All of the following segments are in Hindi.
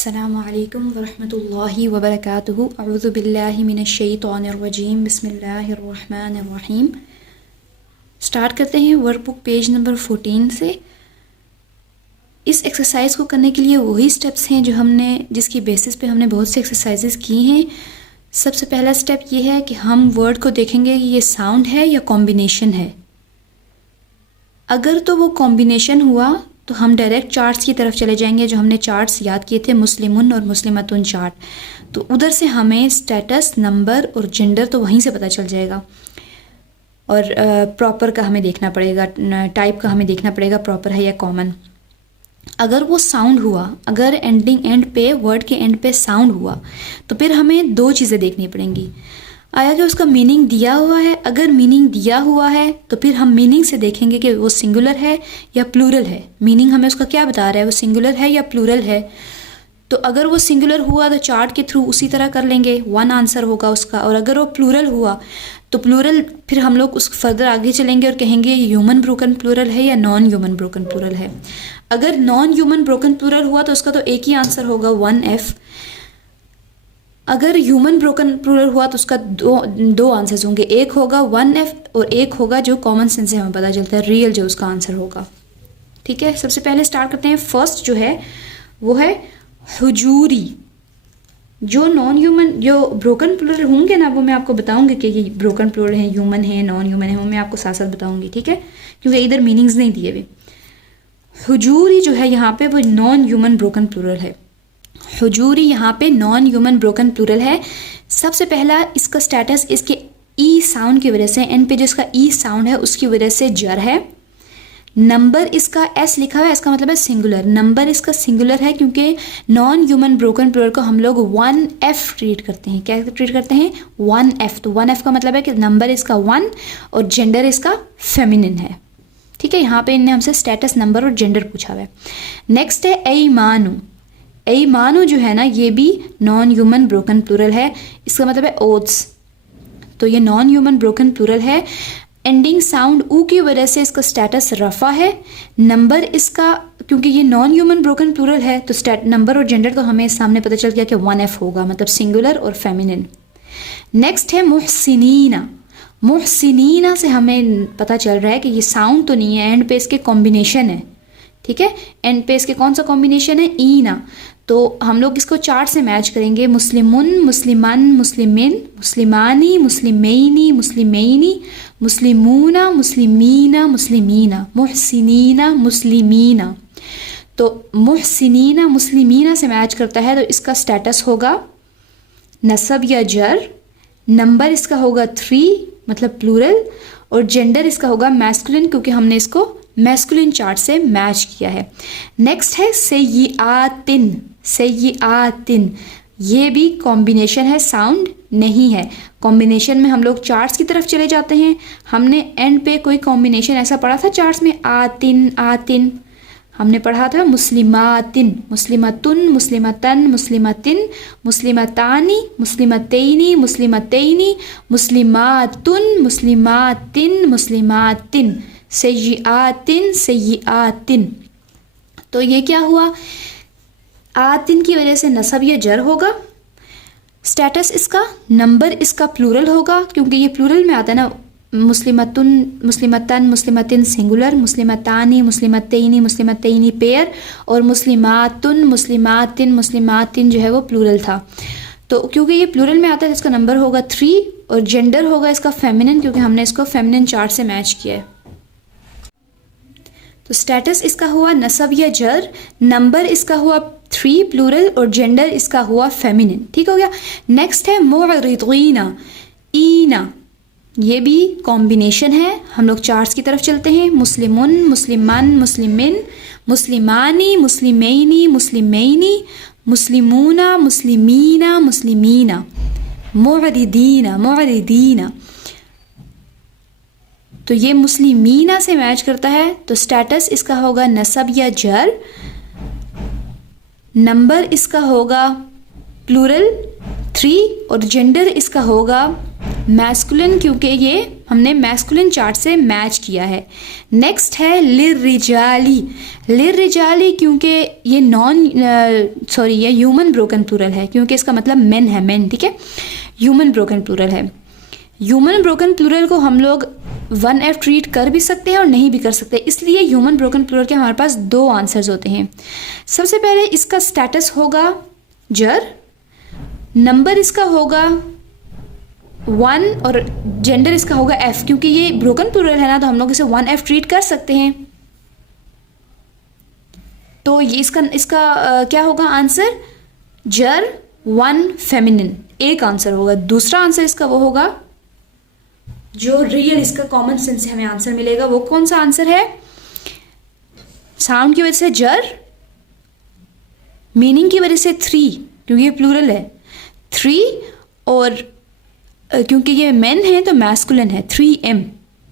अस्सलामु अलैकुम वरहमतुल्लाहि वबरकातुहू अऊज़ु बिल्लाहि मिनश्शैतानिर रजीम बिस्मिल्लाहिर रहमानिर रहीम। स्टार्ट करते हैं वर्कबुक पेज नंबर 14 से। इस एक्सरसाइज को करने के लिए वही स्टेप्स हैं जो जिसकी बेसिस पे हमने बहुत से एक्सरसाइजेस की हैं। सबसे पहला स्टेप ये है कि हम वर्ड को देखेंगे कि ये साउंड है या कॉम्बिनेशन है। अगर तो वो कॉम्बिनेशन हुआ तो हम डायरेक्ट चार्ट्स की तरफ चले जाएंगे, जो हमने चार्ट्स याद किए थे, मुस्लिमुन और मुस्लिमतुन चार्ट। तो उधर से हमें स्टेटस, नंबर और जेंडर तो वहीं से पता चल जाएगा। और प्रॉपर का हमें देखना पड़ेगा, टाइप का हमें देखना पड़ेगा प्रॉपर है या कॉमन। अगर वो साउंड हुआ, अगर एंड पे, वर्ड के एंड पे साउंड हुआ, तो फिर हमें दो चीज़ें देखनी पड़ेंगी। आया कि उसका मीनिंग दिया हुआ है। अगर मीनिंग दिया हुआ है तो फिर हम मीनिंग से देखेंगे कि वो सिंगुलर है या प्लूरल है। मीनिंग हमें उसका क्या बता रहा है, वो सिंगुलर है या प्लूरल है। तो अगर वो सिंगुलर हुआ तो चार्ट के थ्रू उसी तरह कर लेंगे, वन आंसर होगा उसका। और अगर वो प्लूरल हुआ तो प्लूरल फिर हम लोग उस फर्दर आगे चलेंगे और कहेंगे ह्यूमन ब्रोकन प्लूरल है या नॉन ह्यूमन ब्रोकन प्लूरल है। अगर नॉन ह्यूमन ब्रोकन प्लूरल हुआ तो उसका तो एक ही आंसर होगा, 1F। अगर ह्यूमन ब्रोकन प्लूरल हुआ तो उसका दो आंसर्स होंगे, एक होगा 1F और एक होगा जो कॉमन सेंस से हमें पता चलता है रियल जो उसका आंसर होगा। ठीक है, सबसे पहले स्टार्ट करते हैं। फर्स्ट जो है वो है हुजूरी। जो नॉन ह्यूमन, जो ब्रोकन प्लूरल होंगे ना, वो मैं आपको बताऊंगी कि ये ब्रोकन प्लूरल है, ह्यूमन है, नॉन ह्यूमन है, वो मैं आपको साथ साथ बताऊंगी। ठीक है, क्योंकि इधर मीनिंग्स नहीं दिए हुए। हुजूरी जो है यहाँ पे वो नॉन ह्यूमन ब्रोकन प्लूरल है। हुजूरी यहाँ पे नॉन ह्यूमन ब्रोकन प्लूरल है। सबसे पहला इसका स्टेटस इसके ई साउंड की वजह से, एन पे जिसका ई साउंड है उसकी वजह से जर है। नंबर इसका एस लिखा हुआ है, इसका मतलब है सिंगुलर। नंबर इसका सिंगुलर है क्योंकि नॉन ह्यूमन ब्रोकन प्लूरल को हम लोग 1F ट्रीट करते हैं। क्या ट्रीट करते हैं? 1F। तो 1F का मतलब है कि नंबर इसका 1 और जेंडर इसका फेमिनिन है। ठीक है, यहाँ पे इनने हमसे स्टेटस, नंबर और जेंडर पूछा हुआ है। नेक्स्ट है ऐमानु। ऐमानु जो है ना, ये भी नॉन ह्यूमन ब्रोकन प्लूरल है। इसका मतलब है ओथ्स। तो ये नॉन ह्यूमन ब्रोकन प्लूरल है। एंडिंग साउंड ऊ की वजह से इसका स्टेटस रफा है। नंबर इसका, क्योंकि ये नॉन ह्यूमन ब्रोकन प्लूरल है तो नंबर और जेंडर तो हमें सामने पता चल गया कि 1F होगा, मतलब सिंगुलर और फेमिनिन। नेक्स्ट है मुहसिनीना। मुहसिनीना से हमें पता चल रहा है कि ये साउंड तो नहीं है, एंड पे इसके कॉम्बिनेशन है। ठीक है, एंड पे इसके कौन सा कॉम्बिनेशन है? ईना। तो हम लोग इसको चार्ट से मैच करेंगे। मुस्लिमुन, मुस्लिमन, मुस्लिमिन, मुस्लिमानी, मुस्लिमैनी, मुस्लिमैनी, मुस्लिमूना, मुस्लिमीना, मुस्लिमीना, मुहसिनीना, मुस्लिमीना। तो मुहसिनीना मुस्लिमीना से मैच करता है तो इसका स्टेटस होगा नसब या जर। नंबर इसका होगा 3, मतलब प्लूरल। और जेंडर इसका होगा मैस्कुलिन, क्योंकि हमने इसको मैस्कुलिन चार्ट से मैच किया है। नेक्स्ट है सय्यिआतिन। सय्यिआतिन, ये भी कॉम्बिनेशन है, साउंड नहीं है। कॉम्बिनेशन में हम लोग चार्ट्स की तरफ चले जाते हैं। हमने एंड पे कोई कॉम्बिनेशन ऐसा पढ़ा था चार्ट्स में, आतिन, आतिन हमने पढ़ा था। मुस्लिमातिन, मुस्लिमतुन, मुस्लिमतन, मुस्लिमतिन, मुस्लिमतानी, मुस्लिमतैनी, मुस्लिमतैनी, मुस्लिमातुन, मुस्लिमातिन, मुस्लिमातिन, सय्यिआतिन, सय्यिआतिन। तो ये क्या हुआ? आतिन की वजह से नसब या जर होगा। स्टेटस इसका, नंबर इसका प्लूरल होगा, क्योंकि ये प्लूरल में आता है ना। मुस्लिमतुन, मुस्लिमतन, मुस्लिमतिन सिंगुलर, मुस्लिमतानी, मुस्लिमतैनी, मुस्लिमतैनी पेयर, और मुस्लिमातुन, मुस्लिमातिन, मुस्लिमातिन जो है वो प्लूरल था। तो क्योंकि ये प्लूरल में आता है तो इसका नंबर होगा 3 और जेंडर होगा इसका फेमिनिन, क्योंकि हमने इसको फेमिनिन चार्ट से मैच किया है। तो स्टेटस इसका हुआ नसब या जर, नंबर इसका हुआ 3 प्लूरल और जेंडर इसका हुआ फेमिनिन। ठीक हो गया। नेक्स्ट है मुअरिदीना। ईना, ये भी कॉम्बिनेशन है। हम लोग चार्ट्स की तरफ चलते हैं। मुस्लिमुन, मुस्लिमन, मुस्लिमिन, मुस्लिमानी, मुस्लिमैनी, मुस्लिमैनी, मुस्लिमूना, मुस्लिमीना, मुस्लिमीना, मुअरिदीना, मुअरिदीना। तो ये मुस्लिमीना से मैच करता है। तो स्टेटस इसका होगा नसब या जर। नंबर इसका होगा प्लूरल 3 और जेंडर इसका होगा मैस्कुलिन क्योंकि ये हमने मैस्कुलिन चार्ट से मैच किया है। नेक्स्ट है लिर्रिजाली। लिर्रिजाली क्योंकि ये ये ह्यूमन ब्रोकन प्लूरल है, क्योंकि इसका मतलब मेन है, मेन, ठीक है, ह्यूमन ब्रोकन प्लूरल है। ह्यूमन ब्रोकन प्लूरल को हम लोग 1F ट्रीट कर भी सकते हैं और नहीं भी कर सकते, इसलिए ह्यूमन ब्रोकन प्लूरल के हमारे पास 2 आंसर्स होते हैं। सबसे पहले इसका स्टेटस होगा जर, नंबर इसका होगा 1 और जेंडर इसका होगा F। क्योंकि ये ब्रोकन प्लूरल है ना, तो हम लोग इसे 1F ट्रीट कर सकते हैं। तो ये इसका क्या होगा आंसर, जर 1 फेमिनिन, एक आंसर होगा। दूसरा आंसर इसका वो होगा जो रियल इसका कॉमन सेंस से हमें आंसर मिलेगा। वो कौन सा आंसर है, साउंड की वजह से जर, मीनिंग की वजह से 3 क्योंकि ये प्लूरल है 3, और क्योंकि ये मेन है तो मैस्कुलिन है 3M।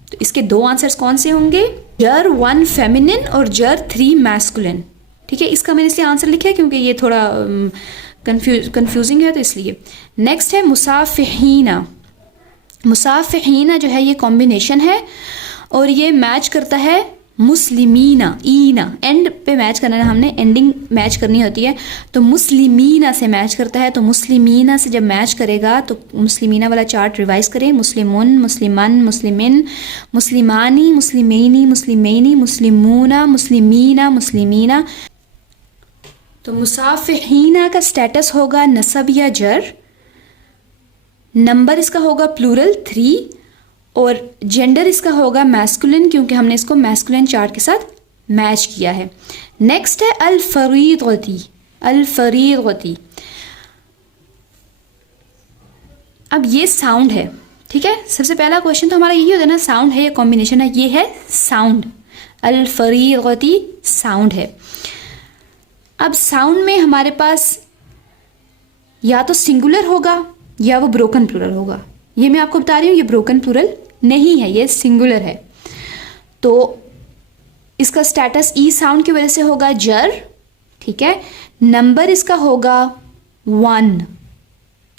तो इसके 2 आंसर्स कौन से होंगे, जर 1 फेमिनिन और जर 3 मैस्कुलिन। ठीक है, इसका मैंने इसलिए आंसर लिखा है क्योंकि ये थोड़ा कंफ्यूजिंग है, तो इसलिए। नेक्स्ट है मुसाफिहीना। मुसाफिहीना जो है ये कॉम्बिनेशन है और ये मैच करता है मुस्लिमीना, ईना, एंड पे मैच करना है, हमने एंडिंग मैच करनी होती है, तो मुस्लिमीना से मैच करता है। तो मुस्लिमीना से जब मैच करेगा तो मुस्लिमीना वाला चार्ट रिवाइज करें, मुस्लिमुन, मुस्लिमन, मुस्लिमिन, मुस्लिमानी, मुस्लिमैनी, मुस्लिमैनी, मुस्लिमूना, मुस्लिमीना, मुस्लिमीना। तो मुसाफिहीना का स्टेटस होगा नसब या जर, नंबर इसका होगा प्लूरल 3, और जेंडर इसका होगा मैस्कुलिन क्योंकि हमने इसको मैस्कुलिन चार्ट के साथ मैच किया है। नेक्स्ट है अल फरीदती। अल फरीदती, अब ये साउंड है, ठीक है। सबसे पहला क्वेश्चन तो हमारा यही होता है ना, साउंड है या कॉम्बिनेशन है, ये है साउंड। अल फरीदती साउंड है। अब साउंड में हमारे पास या तो सिंगुलर होगा या वो ब्रोकन प्लूरल होगा। ये मैं आपको बता रही हूँ, ये ब्रोकन प्लूरल नहीं है, ये सिंगुलर है। तो इसका स्टेटस ई साउंड की वजह से होगा जर, ठीक है। नंबर इसका होगा 1,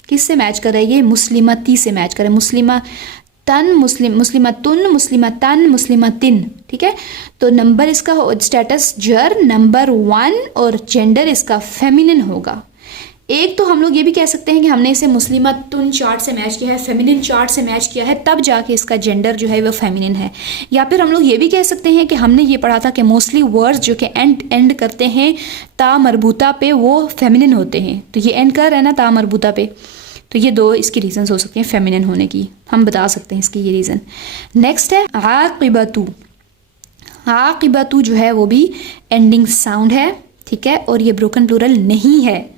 किससे मैच कर रहा है ये, मुस्लिमती से मैच कर रहा है, मुस्लिमतन, मुस्लिमतुन, मुस्लिमतन, मुस्लिमतिन, ठीक है। तो नंबर इसका स्टेटस जर, नंबर 1, और जेंडर इसका फेमिनिन होगा। एक तो हम लोग ये भी कह सकते हैं कि हमने इसे मुस्लिमतुन चार्ट से मैच किया है, फेमिनिन चार्ट से मैच किया है, तब जाके इसका जेंडर जो है वो फेमिनिन है। या फिर हम लोग ये भी कह सकते हैं कि हमने ये पढ़ा था कि मोस्टली वर्ड्स जो कि एंड करते हैं ता मरबूता पे वो फेमिनिन होते हैं। तो ये एंड कर रहा है ना ता मरबूता पे, तो ये 2 इसकी रीजंस हो सकते हैं फेमिनिन होने की, हम बता सकते हैं इसकी ये रीज़न। नेक्स्ट है आक़िबतु। आक़िबतु जो है वो भी एंडिंग साउंड है, ठीक है, और ये ब्रोकन प्लूरल नहीं है।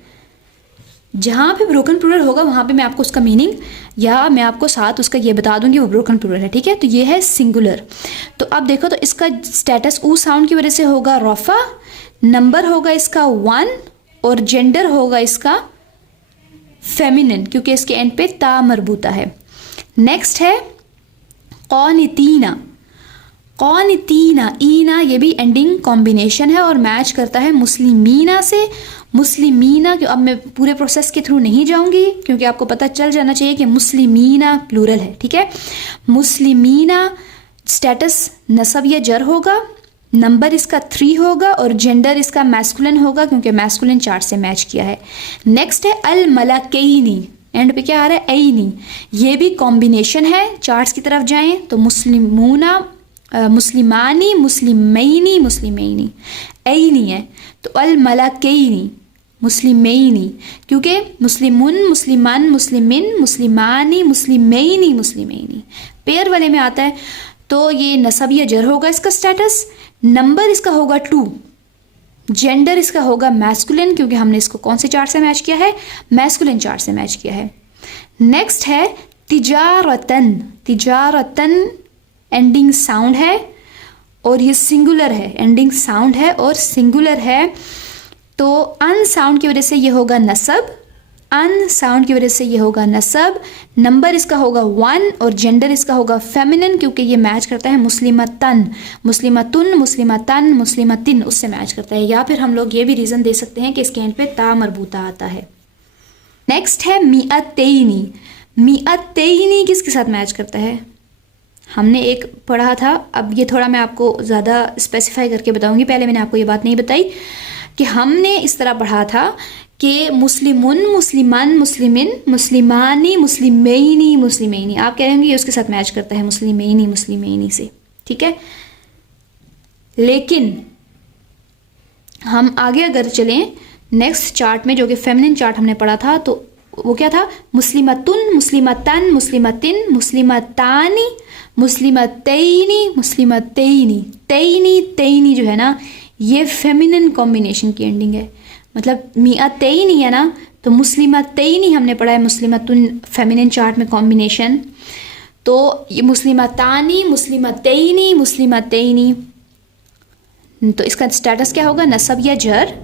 जहाँ पे ब्रोकन प्लूरल होगा वहाँ पे मैं आपको उसका मीनिंग या मैं आपको साथ उसका ये बता दूंगी वो ब्रोकन प्लूरल है, ठीक है। तो ये है सिंगुलर। तो अब देखो, तो इसका स्टेटस ऊ साउंड की वजह से होगा रफ़ा, नंबर होगा इसका 1, और जेंडर होगा इसका फेमिनिन क्योंकि इसके एंड पे ता मरबूता है। नेक्स्ट है क़ानितीना। क़ानितीना, ईना, ये भी एंडिंग कॉम्बिनेशन है और मैच करता है मुस्लिमीना से। मुस्लिमीना, अब मैं पूरे प्रोसेस के थ्रू नहीं जाऊंगी क्योंकि आपको पता चल जाना चाहिए कि मुस्लिमीना प्लूरल है, ठीक है। मुस्लिमीना स्टेटस नसब या जर होगा, नंबर इसका 3 होगा, और जेंडर इसका मैस्कुलिन होगा क्योंकि मैस्कुलिन चार्ट से मैच किया है। नेक्स्ट है अल मलकैनी, एंड पे क्या आ रहा है, ऐनी, ये भी कॉम्बिनेशन है। चार्ट्स की तरफ जाएं तो मुस्लिमूना, मुस्लिमानी, मुस्लिमैनी, मुस्लिमैनी, ऐनी है। तो अल मलकैनी, मुस्लिमैनी, क्योंकि मुस्लिमुन, मुस्लिमान, मुस्लिमिन, मुस्लिमानी, मुस्लिमैनी, मुस्लिमैनी पेयर वाले में आता है। तो ये नसब या जर होगा इसका स्टेटस। नंबर इसका होगा 2, जेंडर इसका होगा मैस्कुलिन क्योंकि हमने इसको कौन से चार्ट से मैच किया है, मैस्कुलिन चार्ट से मैच किया है। नेक्स्ट है तिजारतन। तिजारतन एंडिंग साउंड है और ये सिंगुलर है, एंडिंग साउंड है और सिंगुलर है। तो अन साउंड की वजह से ये होगा नसब, अन साउंड की वजह से ये होगा नसब। नंबर इसका होगा 1 और जेंडर इसका होगा फेमिनिन क्योंकि ये मैच करता है मुस्लिमतन, मुस्लिमतुन, मुस्लिमतन, मुस्लिमतिन, उससे मैच करता है। या फिर हम लोग ये भी रीज़न दे सकते हैं कि इसके एंड पे ता मरबूता आता है। नेक्स्ट है मिअतैनी। मिअतैनी किसके साथ मैच करता है? हमने एक पढ़ा था, अब ये थोड़ा मैं आपको ज़्यादा स्पेसिफाई करके बताऊंगी। पहले मैंने आपको ये बात नहीं बताई कि हमने इस तरह पढ़ा था कि मुस्लिमुन, मुस्लिमान, मुस्लिमिन, मुस्लिमानी, मुस्लिमैनी, मुस्लिमैनी। आप कह रहे होंगे ये उसके साथ मैच करता है मुस्लिमैनी, मुस्लिमैनी से, ठीक है। लेकिन हम आगे अगर चलें नेक्स्ट चार्ट में, जो कि फेमिनिन चार्ट हमने पढ़ा था, तो वो क्या था? मुस्लिमतुन, मुस्लिमतन, मुस्लिमतिन, मुस्लिमतानी, मुस्लिमतैनी, मुस्लिमतैनी। तैनी तैनी जो है ना, ये फेमिनिन कॉम्बिनेशन की एंडिंग है। मतलब मिअतैनी है ना, तो मुस्लिमतैनी हमने पढ़ा है, मुस्लिमतुन फेमिनिन चार्ट में कॉम्बिनेशन। तो ये मुस्लिमतानी, मुस्लिमतैनी, मुस्लिमतैनी, तो इसका स्टेटस क्या होगा? नसब या जर।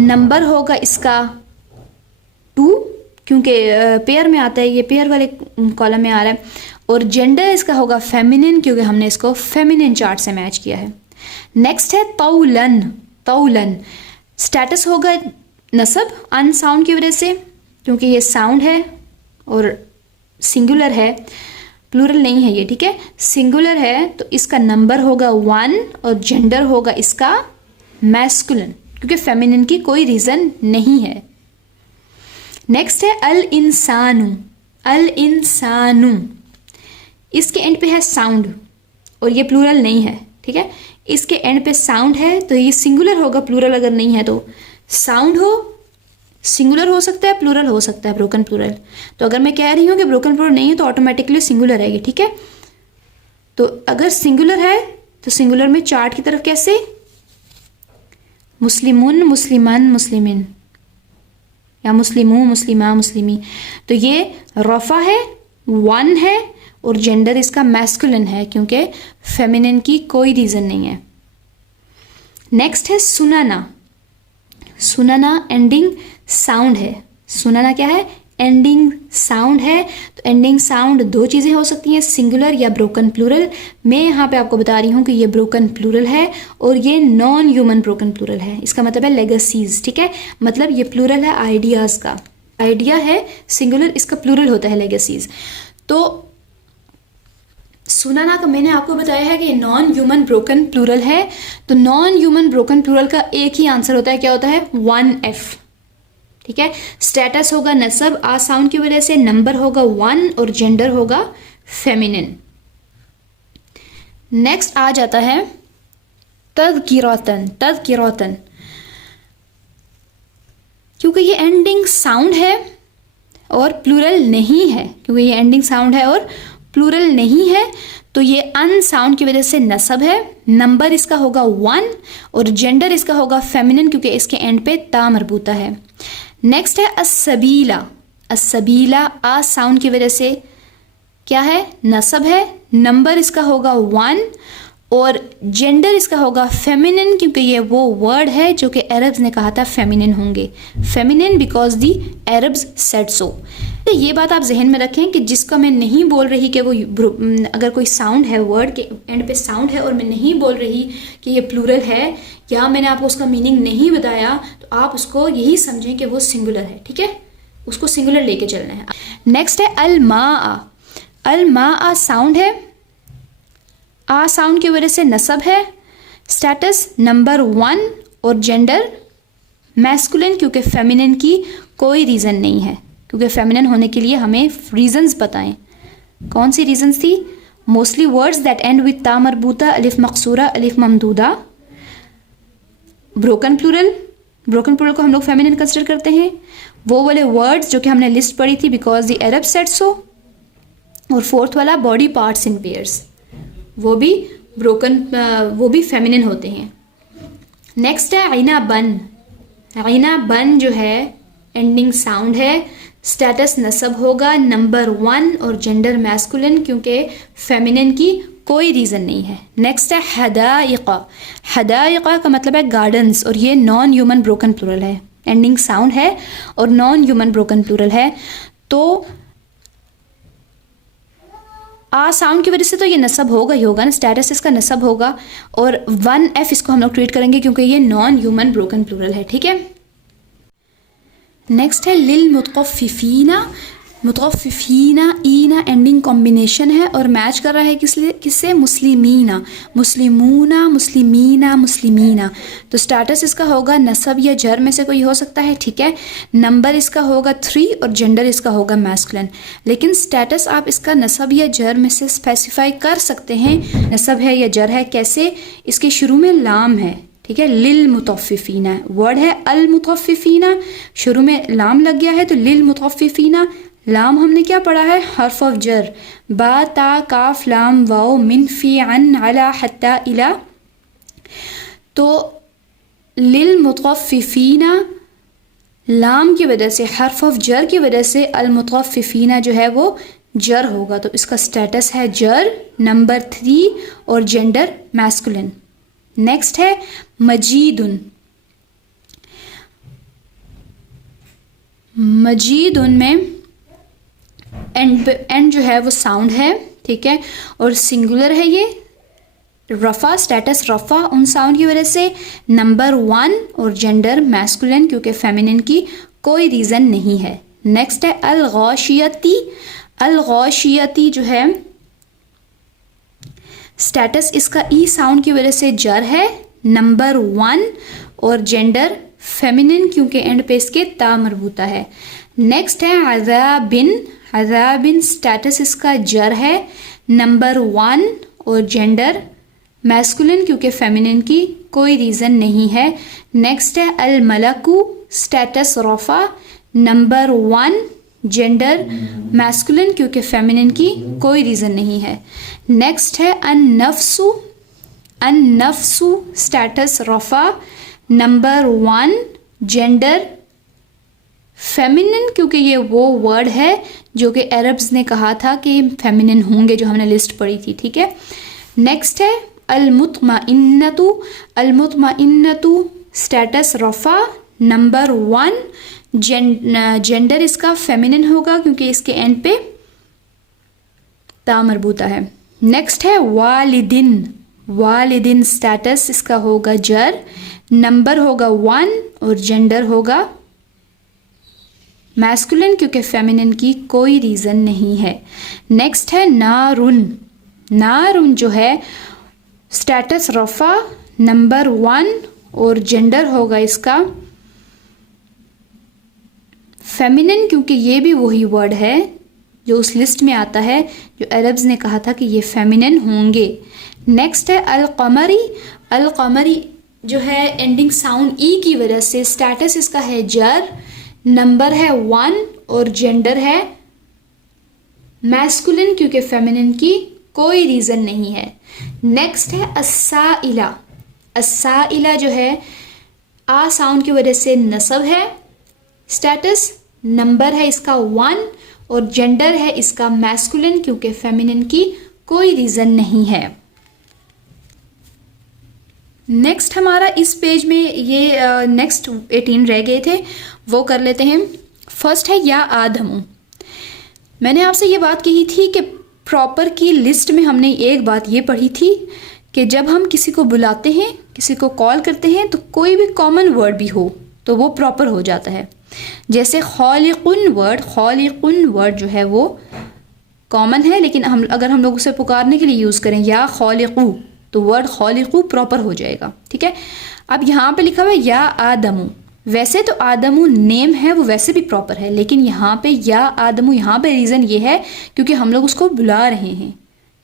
नंबर होगा इसका 2, क्योंकि पेयर में आता है, ये पेयर वाले कॉलम में आ रहा है। और जेंडर इसका होगा फेमिनिन, क्योंकि हमने इसको फेमिनिन चार्ट से मैच किया है। नेक्स्ट है तौलन। तौलन स्टेटस होगा नसब, अन साउंड की वजह से, क्योंकि ये साउंड है और सिंगुलर है, प्लूरल नहीं है ये, ठीक है। सिंगुलर है तो इसका नंबर होगा 1 और जेंडर होगा इसका मैस्कुलिन, क्योंकि फेमिनिन की कोई रीज़न नहीं है। नेक्स्ट है अल इंसानु। अल इंसानु, इसके एंड पे है साउंड और ये प्लूरल नहीं है, ठीक है। इसके एंड पे साउंड है तो ये सिंगुलर होगा, प्लूरल अगर नहीं है तो। साउंड हो, सिंगुलर हो सकता है, प्लूरल हो सकता है, ब्रोकन प्लूरल। तो अगर मैं कह रही हूँ कि ब्रोकन प्लूरल नहीं है तो ऑटोमेटिकली सिंगुलर है ये, ठीक है। तो अगर सिंगुलर है तो सिंगुलर में चार्ट की तरफ कैसे? मुस्लिमुन, मुस्लिमान, मुस्लिमिन, या मुस्लिमू, मुस्लिमा, मुस्लिमी। तो ये रफ़ा है, 1 है और जेंडर इसका मैस्कुलिन है, क्योंकि फेमिनिन की कोई रीज़न नहीं है। नेक्स्ट है सुनाना। सुनाना एंडिंग साउंड है। सुनाना क्या है? एंडिंग साउंड है। तो एंडिंग साउंड 2 चीज़ें हो सकती हैं, सिंगुलर या ब्रोकन प्लूरल। मैं यहाँ पे आपको बता रही हूँ कि ये ब्रोकन प्लूरल है और ये नॉन ह्यूमन ब्रोकन प्लूरल है। इसका मतलब है लेगेसीज, ठीक है। मतलब ये प्लूरल है आइडियाज़ का। आइडिया है सिंगुलर, इसका प्लूरल होता है लेगेसीज। तो सुनाना का मैंने आपको बताया है कि नॉन ह्यूमन ब्रोकन प्लूरल है। तो नॉन ह्यूमन ब्रोकन प्लूरल का एक ही आंसर होता है, क्या होता है? 1F, ठीक है। स्टेटस होगा नसब, आ साउंड की वजह से। नंबर होगा 1 और जेंडर होगा फेमिनिन। नेक्स्ट आ जाता है तज़किरतन। तज़किरतन, क्योंकि ये एंडिंग साउंड है और प्लूरल नहीं है, क्योंकि ये एंडिंग साउंड है और प्लूरल नहीं है, तो ये अन साउंड की वजह से नसब है। नंबर इसका होगा 1 और जेंडर इसका होगा फेमिनिन, क्योंकि इसके एंड पे ता मरबूता है। नेक्स्ट है अस्सबीला। अस्सबीला आ साउंड की वजह से क्या है? नसब है। नंबर इसका होगा 1 और जेंडर इसका होगा फेमिनिन, क्योंकि ये वो वर्ड है जो कि अरब्स ने कहा था फेमिनिन होंगे। Feminine because the Arabs said so. ये बात आप जहन में रखें कि जिसका मैं नहीं बोल रही कि वो अगर कोई साउंड है, वर्ड के एंड पे साउंड है और मैं नहीं बोल रही कि ये प्लूरल है या मैंने आपको उसका मीनिंग नहीं बताया, तो आप उसको यही समझें कि वो सिंगुलर है, ठीक है। उसको सिंगुलर लेके चलना है। नेक्स्ट है अल मा। अल मा साउंड है, आ साउंड की वजह से नसब है। स्टेटस नंबर 1 और जेंडर मैस्कुलिन, क्योंकि फेमिनिन की कोई रीज़न नहीं है, क्योंकि फेमिनिन होने के लिए हमें रीजंस बताएं। कौन सी रीजंस थी? Mostly words that and with ता मरबूता, अलिफ मकसूरा, अलिफ ममदूदा। ब्रोकन प्लूरल, ब्रोकन प्लूरल को हम लोग फेमिनिन कंसिडर करते हैं। वो वाले वर्ड्स जो कि हमने लिस्ट पढ़ी थी, because the Arab said so. और फोर्थ वाला बॉडी पार्ट्स इन पेयर्स, वो भी ब्रोकन, वो भी फेमिनिन होते हैं। नेक्स्ट है आइना बन। आइना बन जो है एंडिंग साउंड है। स्टेटस नसब होगा। नंबर 1 और जेंडर मैस्कुलिन, क्योंकि फेमिनिन की कोई रीज़न नहीं है। नेक्स्ट है हदाइक़ा। हदाइक़ा का मतलब है गार्डन्स और ये नॉन ह्यूमन ब्रोकन प्लूरल है। एंडिंग साउंड है और नॉन ह्यूमन ब्रोकन प्लूरल है। तो आ साउंड की वजह से तो ये नसब होगा ही होगा ना, स्टेटस इसका नसब होगा। और 1F इसको हम लोग ट्रीट करेंगे क्योंकि ये नॉन ह्यूमन ब्रोकन प्लूरल है, ठीक है। नेक्स्ट है लिल मुतक़फ़िफ़ीना। मुतफ़्फ़िफ़ीना ईना एंडिंग कॉम्बिनेशन है और मैच कर रहा है किससे? मुस्लिमीना, मुस्लिमूना, मुस्लिमीना, मुस्लिमीना। तो स्टेटस इसका होगा नसब या जर में से कोई हो सकता है, ठीक है। नंबर इसका होगा 3 और जेंडर इसका होगा मैस्कुलिन। लेकिन स्टेटस आप इसका नसब या जर में से स्पेसिफाई कर सकते हैं, नसब है या जर है। कैसे? इसके शुरू में लाम है, ठीक है, लिल मुतफ़्फ़िफ़ीना वर्ड है, अल मुतफ़्फ़िफ़ीना शुरू में लाम लग गया है तो लिल मुतफ़्फ़िफ़ीना। लाम हमने क्या पढ़ा है? हर्फ ऑफ जर, बा ता काफ लाम वाओ मिन फी अन अला हत्ता इला। तो लिल मुतफ़्फ़िफ़ीना लाम की वजह से, हर्फ ऑफ जर की वजह से अल मुतफ़्फ़िफ़ीना जो है वो जर होगा, तो इसका स्टेटस है जर, नंबर 3 और जेंडर मैस्कुलिन। नेक्स्ट है मजीदुन। मजीदुन में एंड जो है वो साउंड है, ठीक है, और सिंगुलर है ये। रफ़ा, स्टेटस रफ़ा उन साउंड की वजह से, नंबर 1 और जेंडर मैस्कुलिन क्योंकि फेमिनिन की कोई रीज़न नहीं है। नेक्स्ट है अल गौशियती। अल गौशियती जो है स्टेटस इसका ई साउंड की वजह से जर है, नंबर 1 और जेंडर फेमिनिन क्योंकि एंड पे इसके ता मरबूता है। नेक्स्ट है अज़ाबिन। अज़ाबिन स्टेटस इसका जर है, नंबर 1 और जेंडर मैस्कुलिन क्योंकि फेमिनिन की कोई रीज़न नहीं है। नेक्स्ट है अल मलकू, स्टेटस रफ़ा, नंबर 1 जेंडर मैस्कुलिन क्योंकि फेमिनिन की कोई रीज़न नहीं है। नेक्स्ट है अन नफ्सु। अन नफ्सु स्टेटस रफ़ा, नंबर 1 जेंडर फेमिनिन क्योंकि ये वो वर्ड है जो कि अरब्स ने कहा था कि फेमिनिन होंगे, जो हमने लिस्ट पढ़ी थी, ठीक है। नेक्स्ट है अल मुतमइन्नतु। अल मुतमइन्नतु स्टेटस रफ़ा, नंबर 1 जेंडर इसका फेमिनिन होगा क्योंकि इसके एंड पे ता मरबूता है। नेक्स्ट है वालिदिन। वालिदिन स्टेटस इसका होगा जर, नंबर होगा 1 और जेंडर होगा मैस्कुलिन क्योंकि फेमिनिन की कोई रीज़न नहीं है। नेक्स्ट है नारुन। नारुन जो है स्टेटस रफ़ा, नंबर 1 और जेंडर होगा इसका फेमिनिन क्योंकि ये भी वही वर्ड है जो उस लिस्ट में आता है जो अरब्स ने कहा था कि ये फेमिनिन होंगे। नेक्स्ट है अल कमरी। अल कमरी जो है एंडिंग साउंड ई की वजह से स्टेटस इसका है जर, नंबर है 1 और जेंडर है मैस्कुलिन क्योंकि फेमिनिन की कोई रीज़न नहीं है। नेक्स्ट है अस्साइला। अस्साइला जो है आ साउंड की वजह से नसब है, स्टेटस नंबर है इसका 1 और जेंडर है इसका मैस्कुलिन क्योंकि फेमिनिन की कोई रीज़न नहीं है। नेक्स्ट हमारा इस पेज में ये नेक्स्ट 18 रह गए थे, वो कर लेते हैं। फर्स्ट है या आदमू। मैंने आपसे ये बात कही थी कि प्रॉपर की लिस्ट में हमने एक बात ये पढ़ी थी कि जब हम किसी को बुलाते हैं, किसी को कॉल करते हैं तो कोई भी कॉमन वर्ड भी हो तो वो प्रॉपर हो जाता है। जैसे खालिकुन वर्ड जो है वो कॉमन है, लेकिन अगर हम लोग उसे पुकारने के लिए यूज़ करें या खालिकू तो वर्ड खालिकू प्रॉपर हो जाएगा, ठीक है। अब यहाँ पे लिखा हुआ है या आदमू। वैसे तो आदमू नेम है वो वैसे भी प्रॉपर है, लेकिन यहाँ पे या आदमू, यहाँ पे रीज़न ये है क्योंकि हम लोग उसको बुला रहे हैं,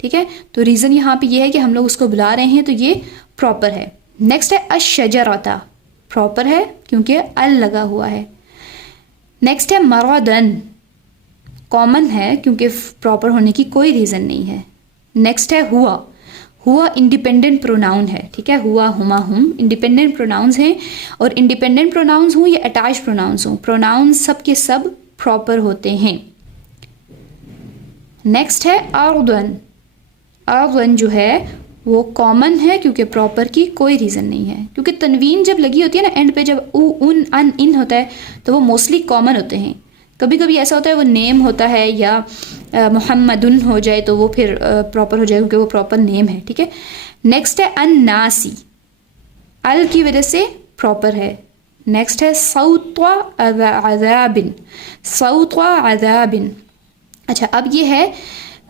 ठीक है। तो रीज़न यहाँ पे ये है कि हम लोग उसको बुला रहे हैं तो ये प्रॉपर है। नेक्स्ट है अशजरता, प्रॉपर है क्योंकि अल लगा हुआ है। नेक्स्ट है मरदन, कॉमन है क्योंकि प्रॉपर होने की कोई रीज़न नहीं है। नेक्स्ट है हुआ। हुआ इंडिपेंडेंट प्रोनाउन है, ठीक है। हुआ, हुमा, हुम इंडिपेंडेंट प्रोनाउंस हैं और इंडिपेंडेंट प्रोनाउंस हों या अटैच प्रोनाउंस हों, प्रोनाउंस सब के सब प्रॉपर होते हैं। नेक्स्ट है अर्दन। अर्दन जो है वो कॉमन है क्योंकि प्रॉपर की कोई रीज़न नहीं है, क्योंकि तनवीन जब लगी होती है ना एंड पे, जब उ उन अन इन होता है तो वो मोस्टली कॉमन होते हैं। कभी कभी ऐसा होता है वो नेम होता है या मोहम्मदुन हो जाए तो वो फिर प्रॉपर हो जाए क्योंकि वो प्रॉपर नेम है, ठीक है। नेक्स्ट है अन्नासी, अल की वजह से प्रॉपर है। नेक्स्ट है सौता अज़ाबिन, सौता अज़ाबिन। अच्छा, अब ये है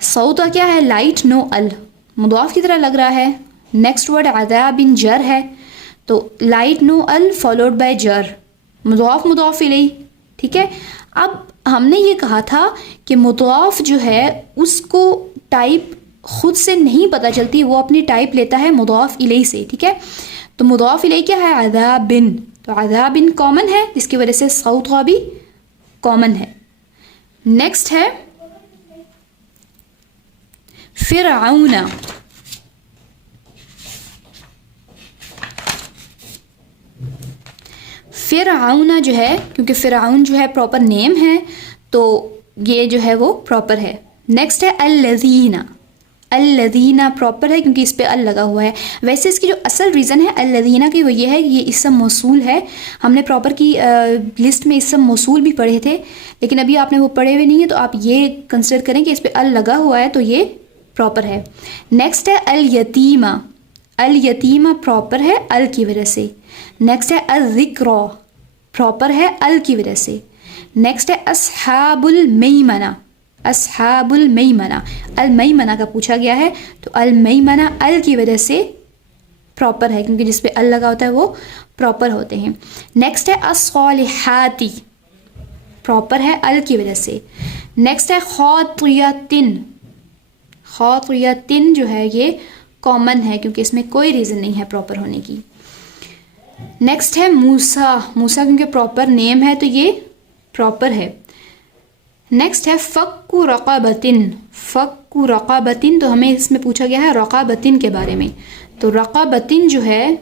सौता क्या है, लाइट नो अल, मुदाफ की तरह लग रहा है। नेक्स्ट वर्ड अज़ाबिन जर है, तो लाइट नो अल फॉलोड बाय जर, मुदाफ मुदाफ इलैहि। ठीक है, अब हमने ये कहा था कि मुदाफ जो है उसको टाइप खुद से नहीं पता चलती, वो अपनी टाइप लेता है मुदाफ इलैहि से। ठीक है, तो मुदाफ इलैहि क्या है, अज़ाबिन, तो अज़ाबिन कॉमन है जिसकी वजह से सौता भी कॉमन है। नेक्स्ट है फिरऔना, फिरऔना जो है, क्योंकि फिरऔन जो है प्रॉपर नेम है तो ये जो है वो प्रॉपर है। नेक्स्ट है अल्लज़ीना, अल्लज़ीना प्रॉपर है क्योंकि इस पे अल लगा हुआ है। वैसे इसकी जो असल रीज़न है अल्लज़ीना की वो ये है कि ये इस्म मौसूल है। हमने प्रॉपर की लिस्ट में इस्म मौसूल भी पढ़े थे, लेकिन अभी आपने वो पढ़े हुए नहीं है, तो आप ये कंसिडर करें कि इस पे अल लगा हुआ है तो ये प्रॉपर है। नेक्स्ट है अल यतीमा, अल यतीमा प्रॉपर है अल की वजह से। नेक्स्ट है अज़िक्रा, प्रॉपर है अल की वजह से। नेक्स्ट है अस्हाबुल मैमना, अस्हाबुल मैमना, अल मैमना का पूछा गया है तो अल मैमना अल की वजह से प्रॉपर है क्योंकि जिस पे अल लगा होता है वो प्रॉपर होते हैं। नेक्स्ट है अस्सालिहाती, प्रॉपर है अल की वजह से। नेक्स्ट है खातियातिन, खातियातिन जो है ये कॉमन है क्योंकि इसमें कोई रीज़न नहीं है प्रॉपर होने की। नेक्स्ट है मूसा, मूसा क्योंकि प्रॉपर नेम है तो ये प्रॉपर है। नेक्स्ट है फ़क्कु रक़ाबतिन, फ़क्कु रक़ाबतिन, तो हमें इसमें पूछा गया है रक़ाबतिन के बारे में, तो रक़ाबतिन जो है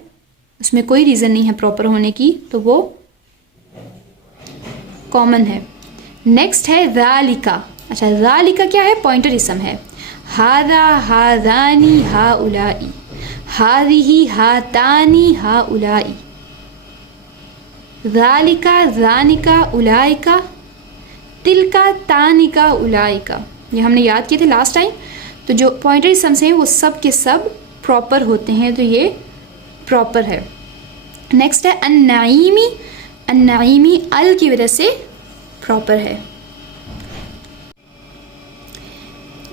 उसमें कोई रीज़न नहीं है प्रॉपर होने की तो वो कॉमन है। नेक्स्ट है ज़ालिका, अच्छा ज़ालिका क्या है, पॉइंटर इसम है। हादा हादानी हाउलाई, हादिही हातानी हाउलाई, ज़ालिका ज़ानिका उलाइका, तिलका तानिका उलाइका, ये हमने याद किए थे लास्ट टाइम। तो जो पॉइंटर इसम्स हैं वो सब के सब प्रॉपर होते हैं तो ये प्रॉपर है। नेक्स्ट है अन्नाइमी, अन्नाइमी अल की वजह से प्रॉपर है।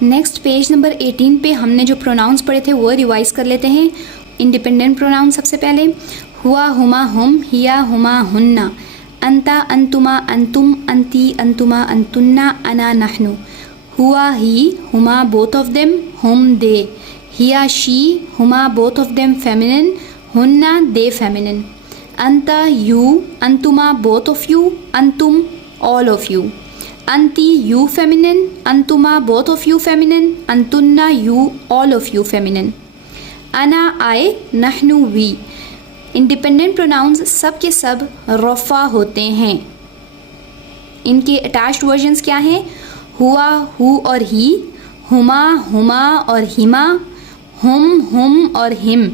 नेक्स्ट पेज नंबर 18 पे हमने जो प्रोनाउंस पढ़े थे वो रिवाइज कर लेते हैं। इंडिपेंडेंट प्रोनाउन सबसे पहले, हुआ हुमा हुम, हिया हुमा हुन्ना, अंता अंतुमा अंतुम, अंती अंतुमा अंतुन्ना, अना नहनु। हुआ ही हुमा बोथ ऑफ देम, हुम दे। हिया शी हुमा बोथ ऑफ देम फेमिनिन, हुन्ना दे फेमिनिन। अंता यू, अंतुमा बोथ ऑफ यू, अंतुम ऑल ऑफ यू। अंती यू फेमिनिन, अंतुमा बोथ ऑफ यू फेमिनिन, अंतुन्ना you all of you feminine. अना आई, नहनु वी। इंडिपेंडेंट प्रोनाउंस सब के सब रफ़ा होते हैं। इनके अटैच्ड वर्जन्स क्या हैं, हुआ हु और ही, हुमा हुमा और हिमा, हुम हुम और हिम,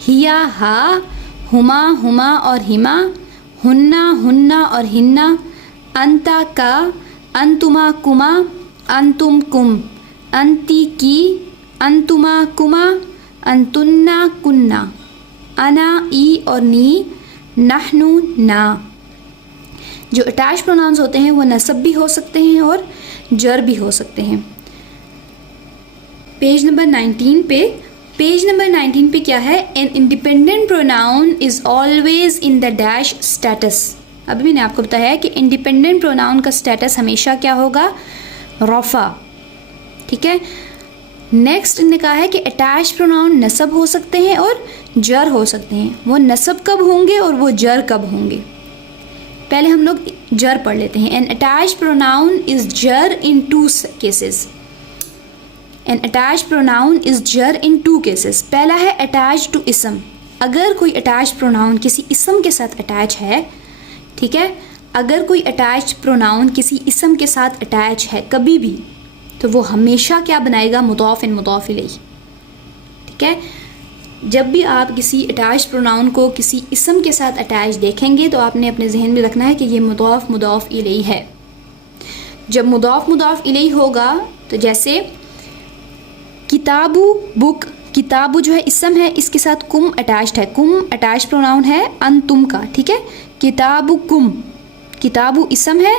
हिया हा, हुमा हुमा और हिमा, हुन्ना हुन्ना और हिन्ना, अंता का, अंतुमा कुमा, अंतुम कुम, अंती की, अंतुमा कुमा, अंतुन्ना कुन्ना, अना ई और नी, नहनु ना। जो अटैच प्रोनाउंस होते हैं वो नसब भी हो सकते हैं और जर भी हो सकते हैं। पेज नंबर 19 पे, पेज नंबर 19 पे क्या है, an independent pronoun is always in the dash status. अभी मैंने आपको बताया है कि इंडिपेंडेंट प्रोनाउन का स्टेटस हमेशा क्या होगा, रफ़ा। ठीक है, नेक्स्ट इन्होंने कहा है कि अटैच प्रोनाउन नसब हो सकते हैं और जर हो सकते हैं। वो नसब कब होंगे और वो जर कब होंगे, पहले हम लोग जर पढ़ लेते हैं। एन अटैच प्रोनाउन इज़ जर in two cases, an attach pronoun is जर इन टू केसेस। पहला है अटैच टू इसम, अगर कोई अटैच प्रोनाउन किसी इसम के साथ अटैच है, ठीक है, अगर कोई अटैच प्रोनाउन किसी इसम के साथ अटैच है कभी भी, तो वो हमेशा क्या बनाएगा, मुदाफ इन मुदाफ इलैहि। ठीक है, जब भी आप किसी अटैच प्रोनाउन को किसी इसम के साथ अटैच देखेंगे तो आपने अपने जहन में रखना है कि ये मुदाफ मुदाफ इलैहि है। जब मुदाफ मुदाफ इलैहि होगा तो जैसे किताबु बुक, किताबु जो है इसम है, इसके साथ कुम अटैच्ड है, कुम अटैच प्रोनाउन है अंतुम का। ठीक है, किताबुकुम, किताबु इसम है,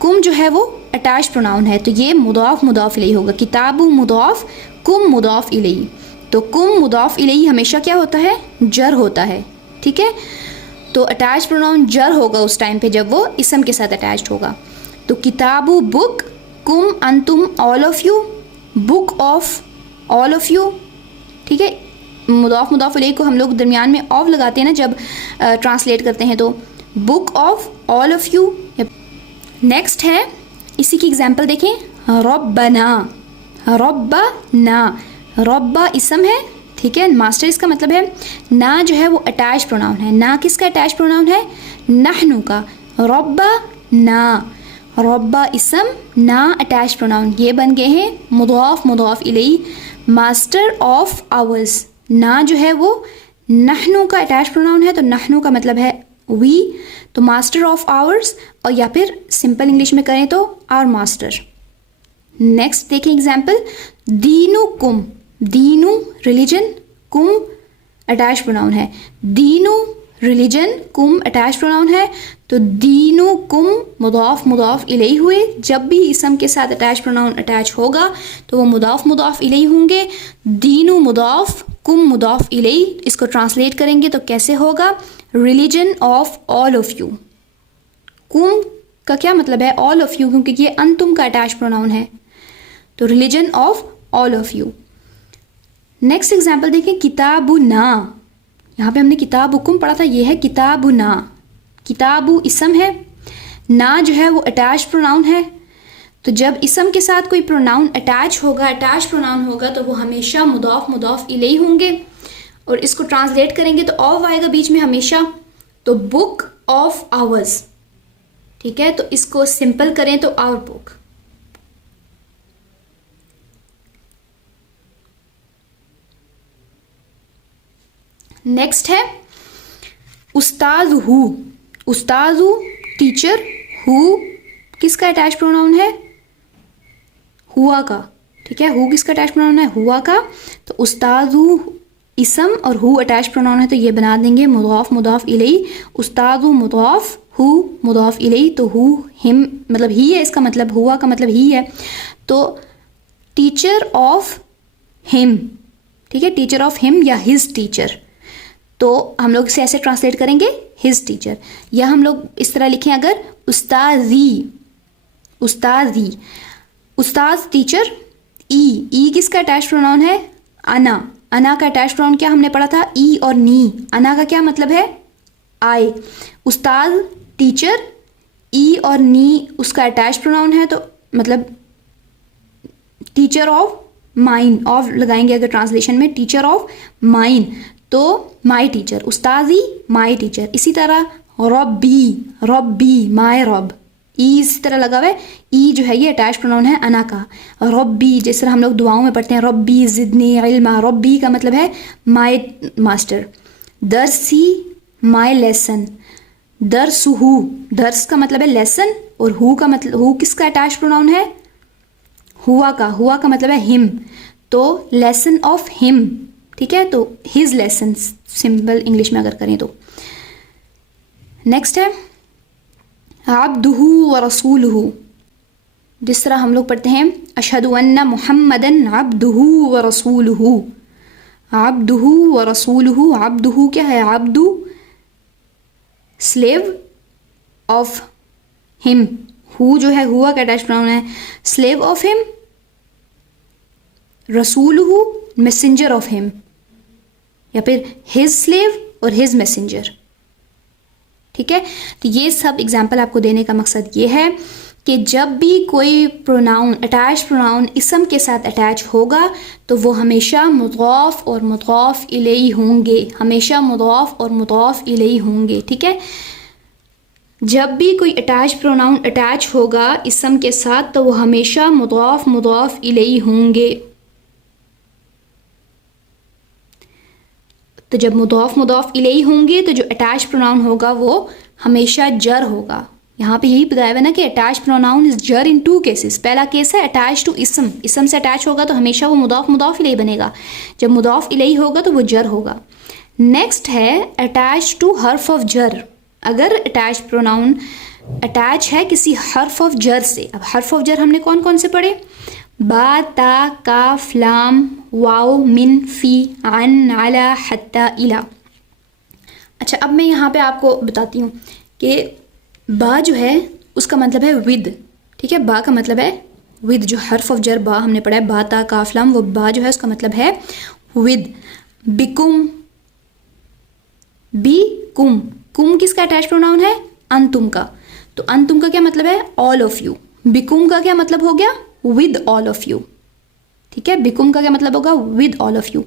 कुम जो है वो अटैच प्रोनाउन है, तो ये मुदाफ मुदाफ इलैही होगा। किताबु मुदाफ, कुम मुदाफ इलैही। तो कुम मुदाफ इलैही हमेशा क्या होता है, जर होता है, ठीक है। तो अटैच प्रोनाउन जर होगा उस टाइम पे जब वो इसम के साथ अटैच्ड होगा। तो किताबु बुक, कुम अंतुम all of you, book of all of you, ठीक है। मुदाफ मुदाफ इलैही को हम लोग दरमियान में ऑफ लगाते हैं ना जब ट्रांसलेट करते हैं, तो book of all of you. Next है, इसी की एग्जाम्पल देखें, रब्बना, रब्बना, रब्बा इसम है, ठीक है, मास्टर इसका मतलब है। ना जो है वो अटैच प्रोनाउन है, ना किसका अटैच प्रोनाउन है, नहनु का। रब्बा ना, रब्बा इसम, ना अटैच प्रोनाउन, ये बन गए हैं मुदाफ मुदाफ इलैही। मास्टर ऑफ आवर्स, ना जो है वो नहनु का अटैच प्रोनाउन है, तो नहनु का मतलब है वी, तो मास्टर ऑफ आवर्स, और या फिर सिंपल इंग्लिश में करें तो आवर मास्टर। नेक्स्ट देखें एग्जाम्पल, दीनु कुम, दीनु रिलीजन, कुम अटैच प्रोनाउन है। दीनु रिलीजन, कुम अटैच प्रोनाउन है, तो दीनु कुम मुदाफ मुदाफ इलैही हुए। जब भी इसम के साथ अटैच प्रोनाउन अटैच होगा तो वो मुदाफ मुदाफ इलैही होंगे। दीनु मुदाफ, कुम मुदाफ इलैही। इसको ट्रांसलेट करेंगे तो कैसे होगा, religion of all of you. कुम का क्या मतलब है, ऑल ऑफ यू, क्योंकि ये अंतुम का अटैच प्रोनाउन है, तो religion of all of you. Next example देखें, किताबु ना, यहाँ पे हमने किताब हुकुम पढ़ा था, ये है किताबु ना। किताबु इसम है, ना जो है वो अटैच प्रोनाउन है, तो जब इसम के साथ कोई प्रोनाउन अटैच होगा, अटैच प्रोनाउन होगा, तो वो हमेशा मुदाफ मुदाफ इलैही होंगे। और इसको ट्रांसलेट करेंगे तो ऑफ आएगा बीच में हमेशा, तो बुक ऑफ आवर्स, ठीक है। तो इसको सिंपल करें तो आवर बुक। नेक्स्ट है उस्ताद who, Ustad who teacher, who किसका अटैच प्रोनाउन है, हुआ का, ठीक है। हु किसका अटैच प्रोनाउन है, हुआ का। तो उस्ताद हु इसम और हु अटैच प्रोनाउन है, तो ये बना देंगे मुदाफ मुदाफ इलैही। उस्ताद हु मुदाफ, हु मुदाफ इलैही, तो हु हिम मतलब ही है, इसका मतलब हुआ का मतलब ही है। तो टीचर ऑफ हिम, ठीक है, टीचर ऑफ हिम या हिज टीचर, तो हम लोग इसे ऐसे ट्रांसलेट करेंगे हिज टीचर। या हम लोग इस तरह लिखें अगर, उस्तादी, उस्तादी, उस्ताद टीचर। ई किसका अटैच प्रोनाउन है, अना, अना का अटैच प्रोनाउन क्या हमने पढ़ा था, ई और नी। अना का क्या मतलब है, आई। उस्ताद टीचर, ई और नी उसका अटैच प्रोनाउन है, तो मतलब टीचर ऑफ माइन, ऑफ लगाएंगे अगर ट्रांसलेशन में, टीचर ऑफ माइन, तो माई टीचर, उस्तादी माई टीचर। इसी तरह रब्बी, रब्बी माई रब, ई इसी तरह लगा हुआ है, ई जो है ये अटैच प्रोनाउन है अना का। रब्बी, जिस तरह हम लोग दुआओं में पढ़ते हैं, रब्बी ज़िदनी इल्मा, रब्बी का मतलब है माई मास्टर। दरसी माई लेसन, दरसुहु, दर्स का मतलब है लेसन, और हु का मतलब, हु किसका अटैच प्रोनाउन है, हुआ का, हुआ का मतलब है हिम, तो लेसन ऑफ हिम, ठीक है। तो हिज लेसन सिंपल इंग्लिश में अगर करें तो। नेक्स्ट है अब्दुहु व रसूलुहु, जिस तरह हम लोग पढ़ते हैं अशहदु अन्ना मुहम्मदन अब्दुहु व रसूलुहु, अब्दुहु व रसूलुहु। अब्दुहु क्या है, अब्दु स्लेव ऑफ हिम, हु जो है हुआ का अटैच प्रोनाउन है, स्लेव ऑफ हिम। रसूलुहु मैसेंजर ऑफ हिम, या फिर हिज स्लेव और हिज मैसेंजर, ठीक है। तो ये सब एग्जाम्पल आपको देने का मकसद ये है कि जब भी कोई प्रोनाउन अटैच प्रोनाउन इसम के साथ अटैच होगा तो वो हमेशा मुदाफ और मुदाफ इलैही होंगे, हमेशा मुदाफ और मुदाफ इलैही होंगे, ठीक है। जब भी कोई अटैच प्रोनाउन अटैच होगा इसम के साथ तो वो हमेशा मुदाफ मुदाफ इलैही होंगे। तो जब मुदाफ मुदाफ इलैही होंगे तो जो अटैच प्रोनाउन होगा वो हमेशा जर होगा। यहाँ पे यही बताया हुआ ना कि अटैच प्रोनाउन इज जर इन 2 केसेस। पहला केस है अटैच टू इसम, इसम से अटैच होगा तो हमेशा वो मुदाफ मुदाफ इलैही बनेगा, जब मुदाफ इलैही होगा तो वो जर होगा। नेक्स्ट है अटैच टू हर्फ ऑफ जर, अगर अटैच प्रोनाउन अटैच है किसी हर्फ ऑफ जर से। अब हर्फ ऑफ जर हमने कौन कौन से पढ़े? बा, ता, काफ, लाम, वाओ, मिन, फी, अन, अला, हत्ता, इला। अच्छा, अब मैं यहाँ पे आपको बताती हूँ कि बा जो है उसका मतलब है विद। ठीक है, बा का मतलब है विद। जो हर्फ ऑफ जर बा हमने पढ़ा है, बा, ता, काफ, लाम, वो बा जो है उसका मतलब है विद। बिकुम, बी कुम, कुम किसका अटैच प्रोनाउन है? अंतुम का। तो अंतुम का क्या मतलब है? All of you. बिकुम का क्या मतलब हो गया? With all of you. ठीक है, बिकुम का क्या मतलब होगा? With all of you.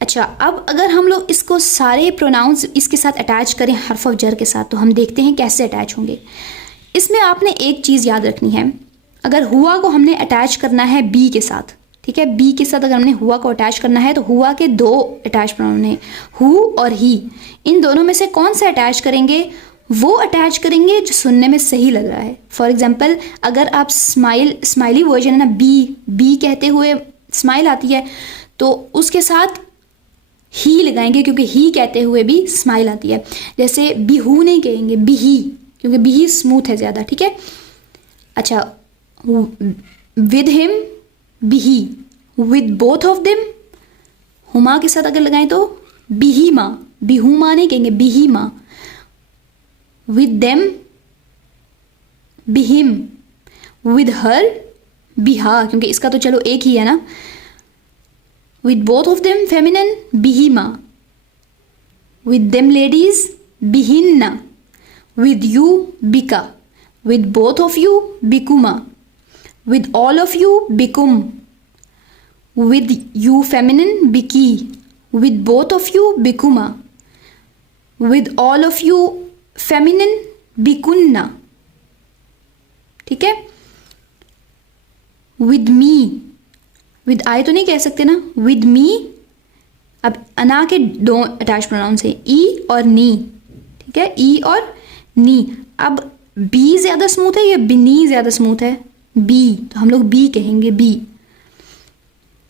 अच्छा, अब अगर हम लोग इसको सारे प्रोनाउंस इसके साथ अटैच करें हर्फ ऑफ जर के साथ, तो हम देखते हैं कैसे अटैच होंगे। इसमें आपने एक चीज़ याद रखनी है, अगर हुआ को हमने अटैच करना है बी के साथ, ठीक है, बी के साथ अगर हमने हुआ को अटैच करना है तो हुआ के दो अटैच प्रोनाउन हैं, हु और ही। इन दोनों में से कौन सा अटैच करेंगे? वो अटैच करेंगे जो सुनने में सही लग रहा है। फॉर एग्जाम्पल, अगर आप स्माइली वर्जन है ना, बी कहते हुए स्माइल आती है, तो उसके साथ ही लगाएंगे, क्योंकि ही कहते हुए भी स्माइल आती है। जैसे बिहू नहीं कहेंगे, बिही, क्योंकि बिही स्मूथ है ज़्यादा। ठीक है, अच्छा, विद हिम, बिही, विद बोथ ऑफ देम, हुमा के साथ अगर लगाएं तो बिहीमा, बिहुमा नहीं कहेंगे, बिहीमा। विद देम, बिहिम, विद हर, बिहा, क्योंकि इसका तो चलो एक ही है ना। With both of them feminine, बिहिमा। विद देम लेडीज, बिहिन्ना। विद यू, बिका। विद बोथ ऑफ यू, बिकुमा। विद ऑल ऑफ यू, बिकुम। विद यू फेमिनिन, बिकी। विद बोथ ऑफ यू, बिकुमा। With all of you feminine, बिकुन्ना। ठीक है, विद मी, विद आई तो नहीं कह सकते ना, विद मी। अब अना के दो अटैच प्रोनाउंस हैं, ई और नी। ठीक है, ई और नी। अब बी ज़्यादा स्मूथ है या बिनी ज़्यादा स्मूथ है? बी, तो हम लोग बी कहेंगे, बी।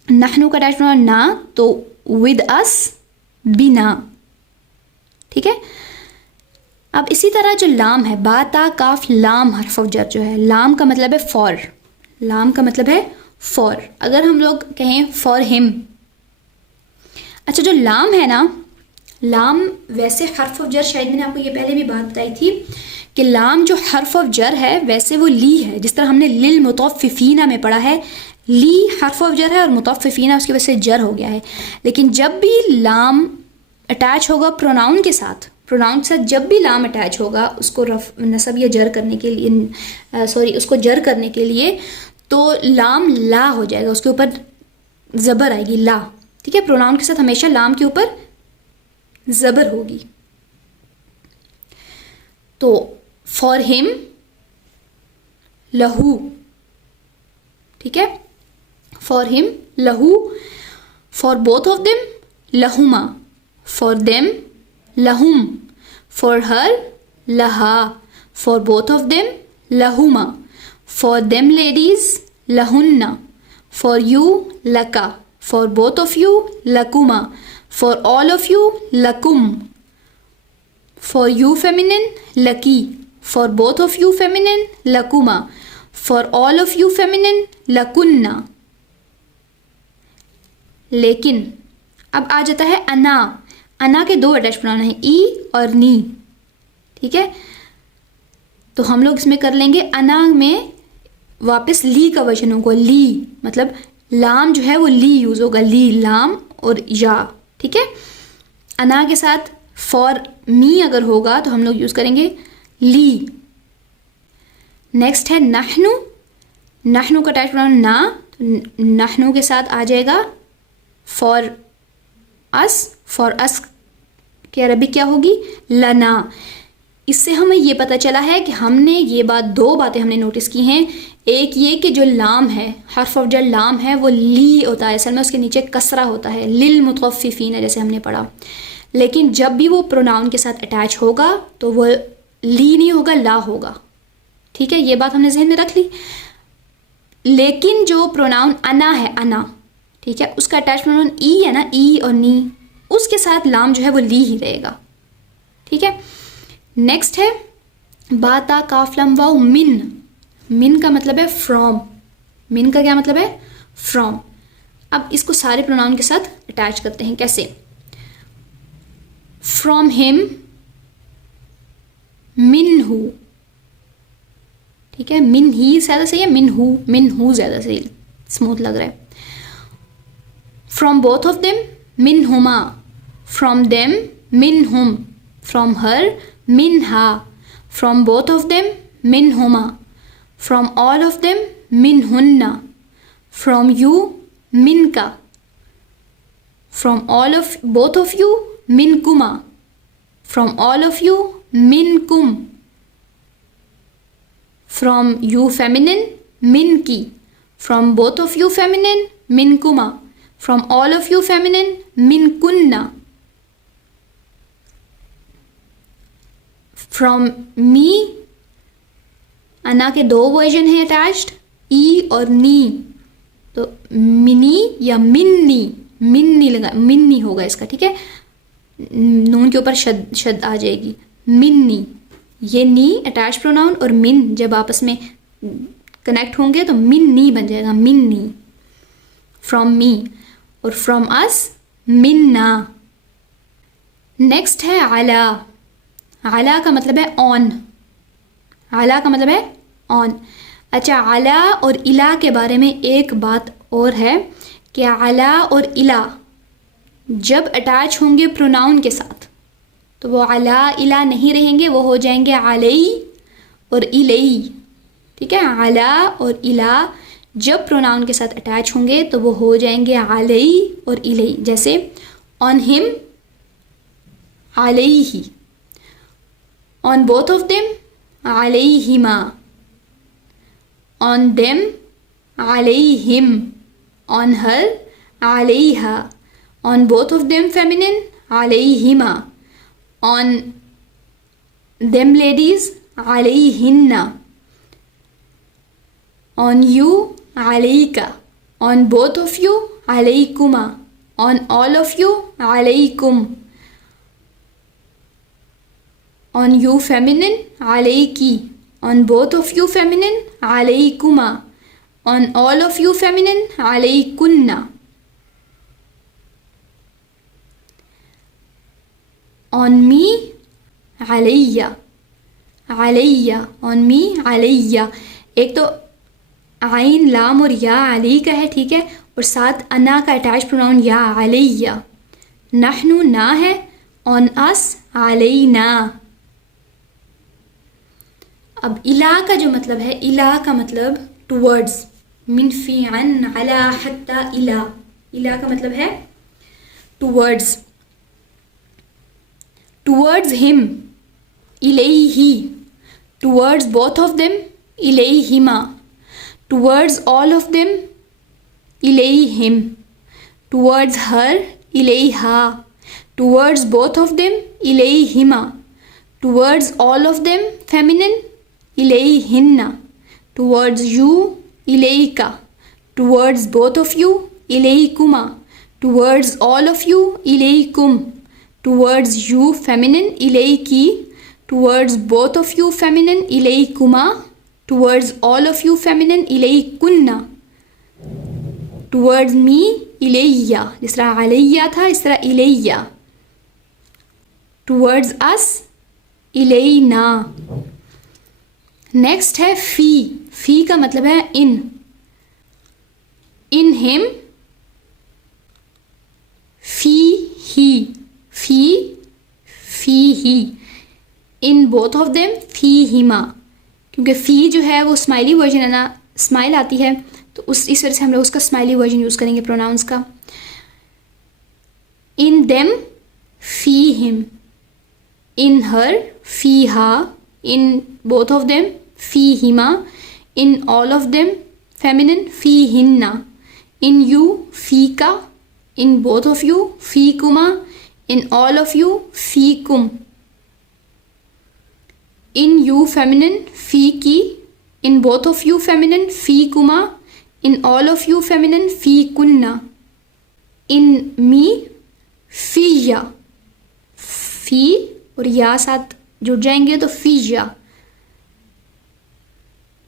नहनु का अटैच प्रोनाउन ना, तो विद अस, बिना। ठीक है, अब इसी तरह जो लाम है, बा, ता, काफ, लाम हर्फ ऑफ जर जो है, लाम का मतलब है फॉर। लाम का मतलब है फॉर। अगर हम लोग कहें फॉर हिम, अच्छा, जो लाम है ना, लाम वैसे हर्फ ऑफ जर, शायद मैंने आपको ये पहले भी बात बताई थी कि लाम जो हर्फ ऑफ जर है वैसे वो ली है। जिस तरह हमने लिल मुतफ्फिफीना में पढ़ा है, ली हर्फ ऑफ जर है और मुतफ्फिफीना उसकी वजह से जर हो गया है। लेकिन जब भी लाम अटैच होगा प्रोनाउन के साथ, प्रोनाउन के साथ जब भी लाम अटैच होगा उसको नसब या जर करने के लिए, उसको जर करने के लिए, तो लाम ला हो जाएगा, उसके ऊपर ज़बर आएगी, ला। ठीक है, प्रोनाउन के साथ हमेशा लाम के ऊपर ज़बर होगी। तो फॉर हिम, लहू। ठीक है, फॉर हिम, लहू। फॉर बोथ ऑफ देम, लहुमा। फॉर देम, लहुम। फॉर हर, लहा। फॉर बोथ ऑफ देम, लहुमा। फॉर देम लेडीज, लहुन्ना। फॉर यू, लका। फॉर बोथ ऑफ यू, लकुमा। फॉर ऑल ऑफ यू, लकुम। फॉर यू फेमिनिन, लकी। For both of you feminine, लकुमा। For all of you feminine, लकुन्ना। लेकिन अब आ जाता है अना। अना के दो अटैच प्रोनाउन हैं, ई और नी। ठीक है, तो हम लोग इसमें कर लेंगे, अना में वापस ली का वचन होगा, ली, मतलब लाम जो है वो ली यूज़ होगा, ली, लाम और या। ठीक है, अना के साथ फॉर मी अगर होगा तो हम लोग यूज़ करेंगे ली। नेक्स्ट है नहनु। नहनु का अटैच प्रोनाउन ना, तो नहनु के साथ आ जाएगा फॉर अस। फॉर अस की अरबी क्या होगी? लना। इससे हमें ये पता चला है कि हमने ये दो बातें हमने नोटिस की हैं। एक ये कि जो लाम है, हर्फ ऑफ जर लाम है, वो ली होता है, असल में उसके नीचे कसरा होता है, लिल मुतफ्फिफीन जैसे हमने पढ़ा। लेकिन जब भी वो प्रोनाउन के साथ अटैच होगा तो वो ली नहीं होगा, ला होगा। ठीक है, ये बात हमने जहन में रख ली। लेकिन जो प्रोनाउन अना है, अना, ठीक है, उसका अटैच प्रोनाउन ई है ना, ई और नी, उसके साथ लाम जो है वो ली ही रहेगा। ठीक है, नेक्स्ट है बा ता काफ लम वाव मिन। मिन का मतलब है फ्रॉम। मिन का क्या मतलब है? फ्रॉम। अब इसको सारे प्रोनाउन के साथ अटैच करते हैं। कैसे? फ्रॉम हिम, मिन हु। ठीक है, मिन ही ज़्यादा सही है, मिन हु ज़्यादा सही, स्मूथ लग रहा है। फ्रॉम बोथ ऑफ देम, मिन हुमा। फ्रॉम देम, मिन हुम। फ्रॉम हर, मिन हा। फ्रॉम बोथ ऑफ देम, मिन Huma. From all of them, मिन हुन्ना। फ्रॉम यू, मिन का। From all of both of you, मिन कुमा। फ्रॉम ऑल ऑफ यू, मिन कुम। फ्रॉम यू फेमिनिन, मिन की। From both of you feminine, मिन कुमा। From all of you feminine, मिन कुन्ना। फ्रॉम मी, अना के दो वर्जन हैं अटैच्ड, ई और नी। तो मिनी या मिन्नी, मिन्नी लगा, मिन्नी होगा इसका। ठीक है, नून के ऊपर शद आ जाएगी, मिन्नी। ये नी अटैच प्रोनाउन और मिन जब आपस में कनेक्ट होंगे तो मिन्नी बन जाएगा, मिन्नी। फ्रॉम मी और फ्रॉम अस, मिन्ना। नेक्स्ट है अला। अला का मतलब है ऑन। अला का मतलब है ऑन। अच्छा, अला और इला के बारे में एक बात और है कि अला और इला जब अटैच होंगे प्रोनाउन के साथ तो वो अला इला नहीं रहेंगे, वो हो जाएंगे अलई और इलई। ठीक है, अला और इला जब प्रोनाउन के साथ अटैच होंगे तो वो हो जाएंगे अलई और इलई। जैसे ऑन हिम, अलैहि। ऑन बोथ ऑफ देम, अलैहिमा। ऑन देम, अलैहिम। ऑन हर, अलैहा। On both of them feminine, अलैहिमा। ऑन देम लेडीज, अलैहिन्ना। ऑन यू, अलैका। ऑन बोथ ऑफ यू, अलैकुमा। ऑन ऑल ऑफ यू, अलैकुम। ऑन यू फेमिनिन, अलैकी। On both of you feminine, अलैकुमा। On all of you feminine, अलैकुन्ना। ऑन मी, अलैया। अलैया, ऑन मी, अलैया। एक तो आइन, लाम और या अली का है, ठीक है, और साथ अना का अटैच प्रोनाउन या, अलैया। नहनु ना है, ऑन अस, अलैना। अब इला का जो मतलब है, इला का मतलब टुवर्ड्स, मिन फी अन अला हत्ता इला। इला का मतलब है टुवर्ड्स। टुवर्ड्स हिम, इलैहि। टुवर्ड्स बोथ ऑफ देम, इलैहिमा। टुवर्ड्स ऑल ऑफ देम, इलैहिम। टुवर्ड्स हर, इलैहा। टुवर्ड्स बोथ ऑफ देम, इलैहिमा। Towards all of them feminine, इलैहिन्ना। टुवर्ड्स यू, इलैका। टुवर्ड्स बोथ ऑफ यू, इलैकुमा। टुवर्ड्स ऑल ऑफ यू, इलैकुम। टुवर्ड्स यू फेमिनिन, इलैकी। Towards both of you feminine, इलैकुमा। Towards all of you feminine, इलैकुन्ना। टुवर्ड्स मी, इलैया। जिस तरह अलैया था इस तरह इलैया। टुवर्ड्स अस, इलैना। नेक्स्ट है फी। फी का मतलब है इन। इन हिम, फी ही। फी, फी ही। इन बोथ ऑफ देम, फी हिमा। क्योंकि फ़ी जो है वो स्माइली वर्जन है ना, स्माइल आती है, तो इस वजह से हम लोग उसका स्माइली वर्जन यूज़ करेंगे प्रोनाउंस का। इन देम, फी हिम। इन हर, फी हा। इन बोथ ऑफ देम, फी हिमा। In all of them feminine, फी हिन्ना। इन यू, फी का। इन बोथ ऑफ यू, फी कुमा। इन ऑल ऑफ यू, फी कुम। इन यू फेमिनिन, फी की। In both of you feminine, फी कुमा। In all of you feminine, फी कुन्ना। इन मी, फी या। फी और या साथ जुड़ जाएंगे तो फीजा,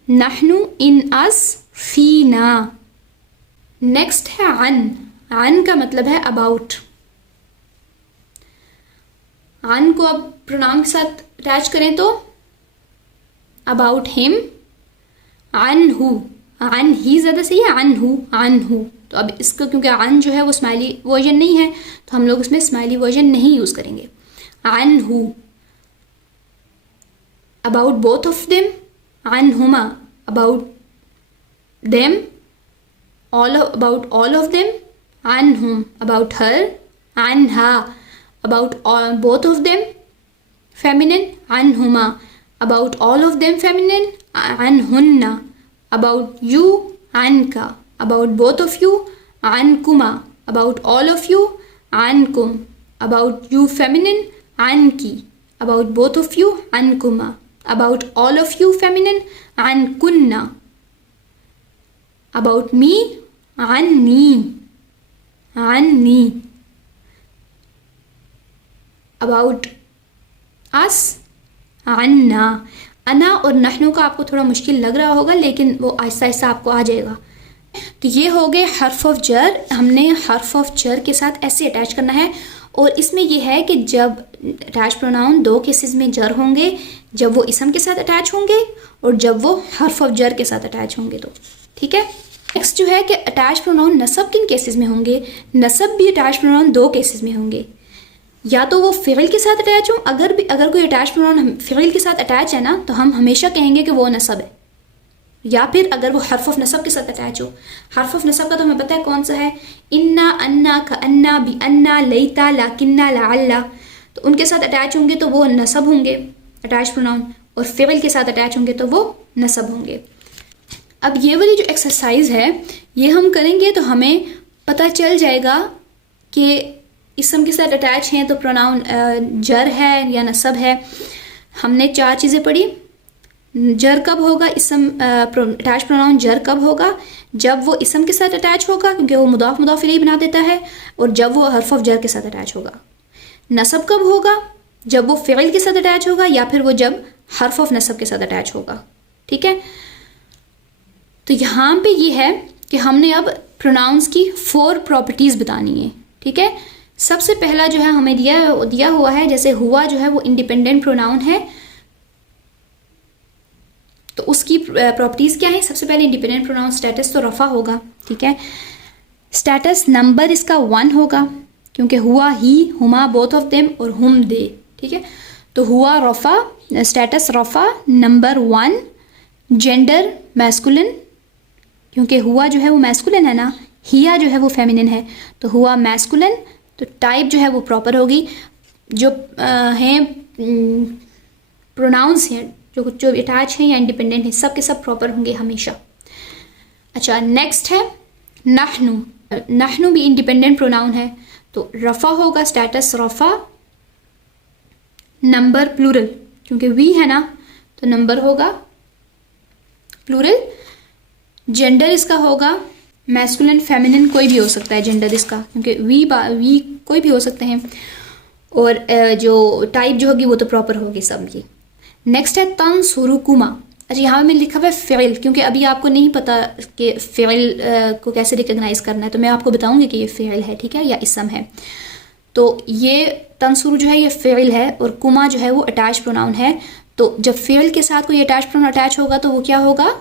नहनु, इन, अस, फीना। नेक्स्ट है अन का मतलब है अबाउट। अन को अब प्रोनाउन के साथ अटैच करें तो अबाउट हिम, अनहु, अन ही ज़्यादा सही है, अनहु। तो अब इसको क्योंकि अन जो है वो स्माइली वर्जन नहीं है तो हम लोग इसमें स्माइली वर्जन नहीं यूज़ करेंगे। अनहु, अबाउट बोथ ऑफ देम, अनहुमा, about them, about all of them, anhum, about her, anha, about both of them, feminine, anhuma, about all of them, feminine, anhunna, about you, anka, about both of you, ankuma, about all of you, ankum, about you, feminine, anki, about both of you, ankuma, about all of you, feminine, ankunna, about me, anni, about us, anna। अना और नहनु का आपको थोड़ा मुश्किल लग रहा होगा लेकिन वो आहिस्ता आहिस्ता आपको आ जाएगा। तो ये हो गए हर्फ ऑफ जर। हमने हर्फ ऑफ जर के साथ ऐसे अटैच करना है और इसमें यह है कि जब अटैच प्रोनाउन दो केसेस में जर होंगे, जब वो इसम के साथ अटैच होंगे और जब वो हर्फ ऑफ जर के साथ अटैच होंगे। तो ठीक है। नेक्स्ट जो है कि अटैच प्रोनाउन नसब किन केसेस में होंगे। नसब भी अटैच प्रोनाउन दो केसेस में होंगे, या तो वो फ़िल के साथ अटैच हो, अगर कोई अटैच प्रोनाउन फ़िल के साथ अटैच है ना तो हम हमेशा कहेंगे कि वो नसब है, या फिर अगर वो हर्फ ऑफ नसब के साथ अटैच हो। हर्फ ऑफ नसब का तो हमें पता है कौन सा है, इन्ना, अन्ना, कअन्ना, बी अन्ना, लईता, लाकिन्ना, लअल्ला। तो उनके साथ अटैच होंगे तो वो नसब होंगे अटैच प्रोनाउन, और फ़िल के साथ अटैच होंगे तो वो नसब होंगे। अब ये वाली जो एक्सरसाइज है ये हम करेंगे तो हमें पता चल जाएगा कि इसम के साथ अटैच हैं तो प्रोनाउन जर है या नसब है। हमने चार चीज़ें पढ़ी। जर कब होगा, इसम अटैच प्रोनाउन जर कब होगा, जब वो इसम के साथ अटैच होगा क्योंकि वो मुदाफ मुदाफ इलैह बना देता है, और जब वो हर्फ ऑफ जर के साथ अटैच होगा। नसब कब होगा, जब वो फ़िल के साथ अटैच होगा या फिर वो जब हर्फ ऑफ नसब के साथ अटैच होगा। ठीक है। तो यहाँ पे ये है कि हमने अब प्रोनाउंस की 4 प्रॉपर्टीज़ बतानी है। ठीक है। सबसे पहला जो है हमें दिया हुआ है, जैसे हुआ जो है वो इंडिपेंडेंट प्रोनाउन है तो उसकी प्रॉपर्टीज़ क्या है। सबसे पहले इंडिपेंडेंट प्रोनाउन स्टेटस तो रफ़ा होगा। ठीक है। स्टेटस नंबर इसका 1 होगा क्योंकि हुआ, ही, हुमा, बोथ ऑफ देम और हुम, दे। ठीक है। तो हुआ रफ़ा, स्टेटस रफ़ा, नंबर 1। जेंडर मैस्कुलिन क्योंकि हुआ जो है वो मैस्कुलिन है ना, हिया जो है वो फेमिनिन है, तो हुआ मैस्कुलिन। तो टाइप जो है वो प्रॉपर होगी। जो हैं प्रोनाउंस हैं जो अटैच हैं या इंडिपेंडेंट हैं, सब के सब प्रॉपर होंगे हमेशा। अच्छा, नेक्स्ट है नहनु। नहनु भी इंडिपेंडेंट प्रोनाउन है तो रफ़ा होगा, स्टेटस रफ़ा, नंबर प्लूरल क्योंकि वी है ना तो नंबर होगा प्लूरल। जेंडर इसका होगा मैस्कुलिन, फेमिनिन, कोई भी हो सकता है जेंडर इसका क्योंकि वी कोई भी हो सकते हैं, और जो टाइप जो होगी वो तो प्रॉपर होगी सब ये। नेक्स्ट है तंसुरुकुमा। अच्छा, यहाँ में लिखा हुआ है फ़िल क्योंकि अभी आपको नहीं पता कि फ़िल को कैसे रिकग्नाइज़ करना है, तो मैं आपको बताऊँगी कि ये फ़िल है, ठीक है, या इसम है। तो ये तंसुरु जो है ये फ़िल है और कुमा जो है वो अटैच प्रोनाउन है। तो जब फ़िल के साथ कोई अटैच प्रोनाउन अटैच होगा तो वो क्या होगा,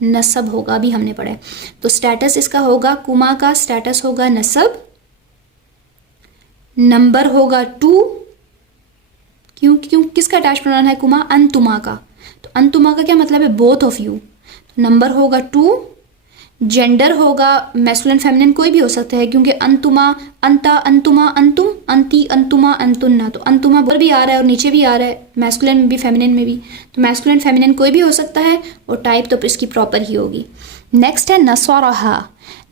नसब होगा। अभी हमने पढ़ा है। तो स्टेटस इसका होगा, कुमा का स्टेटस होगा नसब, नंबर होगा 2। क्यों किसका अटैच प्रोनाउन है कुमा, अंतुमा का। तो अंतुमा का क्या मतलब है, बोथ ऑफ यू। तो नंबर होगा 2। जेंडर होगा मैस्कुलिन फेमिनिन कोई भी हो सकता है क्योंकि अंतुमा, अंता, अंतुमा, अंतुम, अंती, अंतुमा, अंतुन्ना। तो अंतुमा ऊपर भी आ रहा है और नीचे भी आ रहा है, मैस्कुलिन में भी फेमिनिन में भी। तो मैस्कुलिन फेमिनिन कोई भी हो सकता है और टाइप तो इसकी प्रॉपर ही होगी। नेक्स्ट है नसरहा।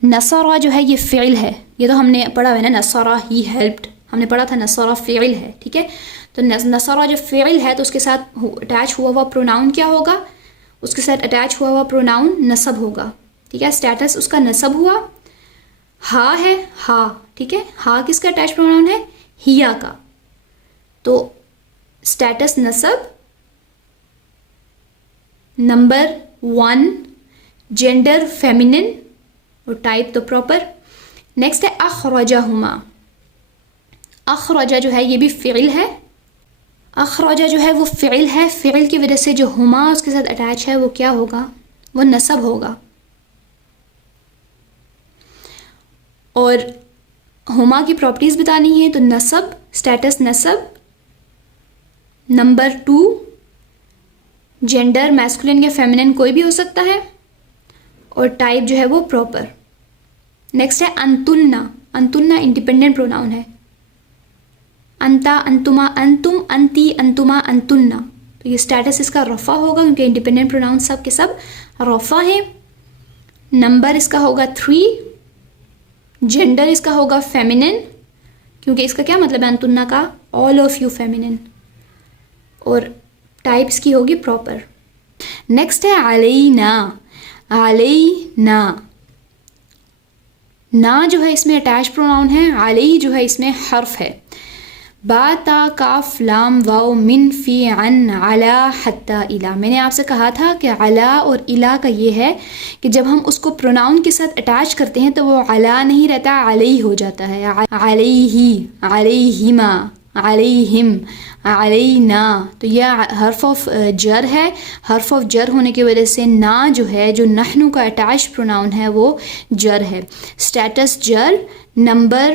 नसरा जो है ये फ़िल है, ये तो हमने पढ़ा हुआ है ना, नसरा ही हेल्प्ड, हमने पढ़ा था नसरा फ़िल है। ठीक है। तो नसरा जो फ़िल है तो उसके साथ अटैच हुआ हुआ प्रोनाउन क्या होगा, उसके साथ अटैच हुआ हुआ प्रोनाउन नसब होगा। ठीक है। स्टेटस उसका नसब हुआ। हा है, हा, ठीक है। हा किसका अटैच प्रोनाउन है, हिया का। तो स्टेटस नसब, नंबर 1 जेंडर फेमिनिन और टाइप तो प्रॉपर। नेक्स्ट है अखरजाहुमा। अखरजा जो है ये भी फ़िल है। अखरजा जो है वो फ़िल है, फ़िल की वजह से जो हुमा उसके साथ अटैच है वो क्या होगा, वो नसब होगा। और हुमा की प्रॉपर्टीज़ बतानी है तो नसब, स्टेटस नसब, नंबर 2 जेंडर मैस्कुलिन या फेमिनिन कोई भी हो सकता है, और टाइप जो है वो प्रॉपर। नेक्स्ट है अंतुन्ना। अंतुन्ना इंडिपेंडेंट प्रोनाउन है। अंता, अंतुमा, अंतुम, अंती, अंतुमा, अंतुन्ना, तो ये स्टेटस इसका रफ़ा होगा क्योंकि इंडिपेंडेंट प्रोनाउन सब के सब रफ़ा है। नंबर इसका होगा 3, जेंडर इसका होगा फेमिनिन क्योंकि इसका क्या मतलब है अंतुन्ना का, ऑल ऑफ यू फेमिनिन, और टाइप इसकी होगी प्रॉपर। नेक्स्ट है अलैना। अलैना, ना जो है इसमें अटैच प्रोनाउन है, अलई जो है इसमें हर्फ है। बा ता काफ लाम वाव मिन फी अन अला हत्ता इला। मैंने आपसे कहा था कि अला और इला का ये है कि जब हम उसको प्रोनाउन के साथ अटैच करते हैं तो वो अला नहीं रहता, अलई हो जाता है। अलैहि, अलैहिमा, अलैहिम, अलैना, तो यह हर्फ ऑफ जर है। हर्फ ऑफ जर होने की वजह से ना जो है, जो नहनु का अटैच प्रोनाउन है वो जर है। स्टेटस जर, नंबर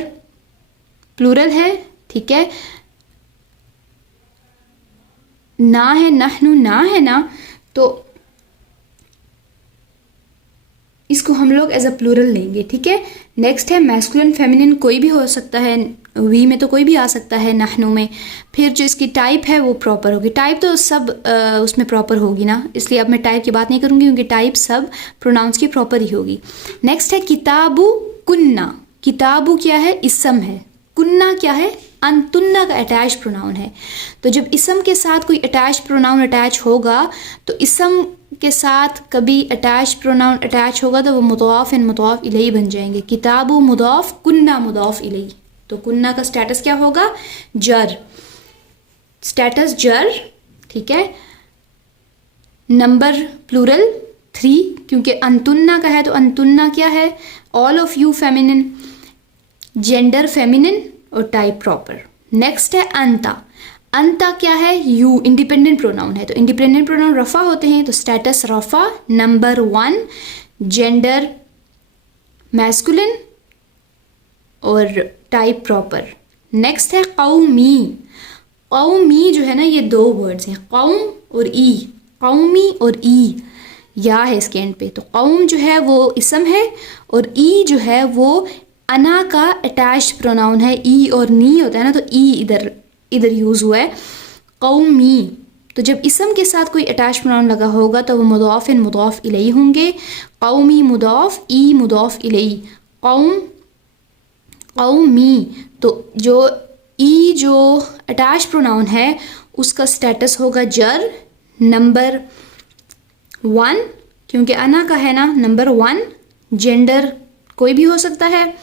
प्लूरल है, ठीक है। ना है नहनु, ना है ना, तो इसको हम लोग एज अ प्लूरल लेंगे, ठीक है। नेक्स्ट है मैस्कुलिन फेमिनिन कोई भी हो सकता है, वी में तो कोई भी आ सकता है, नहनु में। फिर जो इसकी टाइप है वो प्रॉपर होगी। टाइप तो सब उसमें प्रॉपर होगी ना, इसलिए अब मैं टाइप की बात नहीं करूँगी क्योंकि टाइप सब प्रोनाउंस की प्रॉपर ही होगी। नेक्स्ट है किताबु कुन्ना। किताबु क्या है, इसम है। कुन्ना क्या है, अंतुन्ना का अटैच प्रोनाउन है। तो जब इसम के साथ कोई अटैच प्रोनाउन अटैच होगा तो इसम के साथ कभी अटैच प्रोनाउन अटैच होगा तो वो मुदाफ एंड मुदाफ इलैही बन जाएंगे। किताबु मुदाफ, कुन्ना मुदाफ इलैही, तो कुन्ना का स्टेटस क्या होगा, जर, स्टेटस जर, ठीक है। नंबर प्लूरल 3 क्योंकि अंतुन्ना का है तो अंतुन्ना क्या है, all of you feminine, gender feminine और टाइप प्रॉपर। नेक्स्ट है अंता। अंता क्या है, यू, इंडिपेंडेंट प्रोनाउन है, तो इंडिपेंडेंट प्रोनाउन रफ़ा होते हैं तो स्टेटस रफ़ा, नंबर 1 जेंडर मैस्कुलिन और टाइप प्रॉपर। नेक्स्ट है कौमी। कौमी जो है ना, ये 2 वर्ड्स हैं, कौम और ई, कौमी और ई या है इसके एंड पे, तो कौम जो है वो इसम है और ई जो है वो अना का अटैच प्रोनाउन है। ई और नी होता है ना, तो ई इधर यूज़ हुआ है, कौमी। तो जब इसम के साथ कोई अटैच प्रोनाउन लगा होगा तो वो मुदाफ एंड मुदाफ इलैही होंगे। कौमी मुदाफ, ई मुदाफ इलैही, कौम, कौमी। तो जो ई जो अटैच प्रोनाउन है उसका स्टेटस होगा जर, नंबर 1 क्योंकि अना का है ना, नंबर 1, जेंडर कोई भी हो सकता है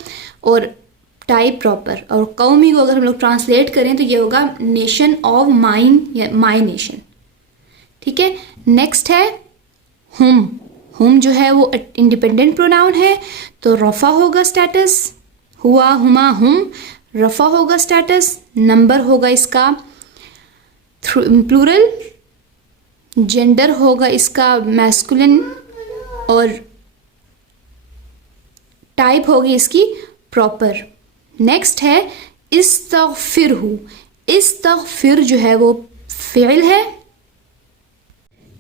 और टाइप प्रॉपर। और कौमी को अगर हम लोग ट्रांसलेट करें तो ये होगा नेशन ऑफ माइन या माई नेशन, ठीक है। नेक्स्ट है हुम। हुम जो है वो इंडिपेंडेंट प्रोनाउन है तो रफ़ा होगा स्टेटस, हुआ, हुमा, हुम, रफ़ा होगा स्टेटस, नंबर होगा इसका प्लूरल, जेंडर होगा इसका मैस्कुलिन और टाइप होगी इसकी प्रॉपर। नेक्स्ट है इस्तग़फिरहु। इस्तग़फिर जो है वो फ़िल है,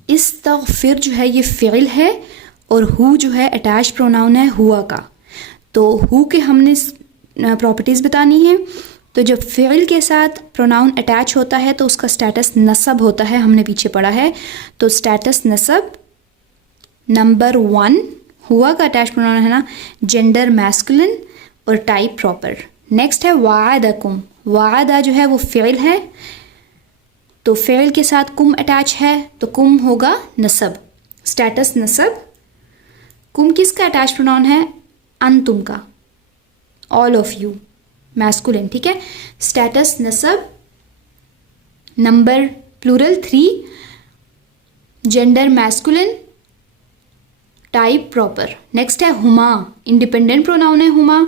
इस्तग़फिर जो है ये फ़िल है और हु जो है अटैच प्रोनाउन है हुआ का। तो हु के हमने प्रॉपर्टीज़ बतानी है। तो जब फ़िल के साथ प्रोनाउन अटैच होता है तो उसका स्टेटस नसब होता है, हमने पीछे पढ़ा है। तो स्टेटस नसब, नंबर 1 हुआ का अटैच प्रोनाउन है ना, जेंडर मैस्कुलिन और टाइप प्रॉपर। नेक्स्ट है वादकुम। वादा जो है वो फ़िल है तो फ़िल के साथ कुम अटैच है तो कुम होगा नसब, स्टेटस नसब। कुम किसका अटैच प्रोनाउन है, अंतुम का, ऑल ऑफ यू मैस्कुलिन, ठीक है। स्टेटस नसब, number plural 3, gender masculine, type proper. Next है हुमा, इंडिपेंडेंट प्रोनाउन है हुमा।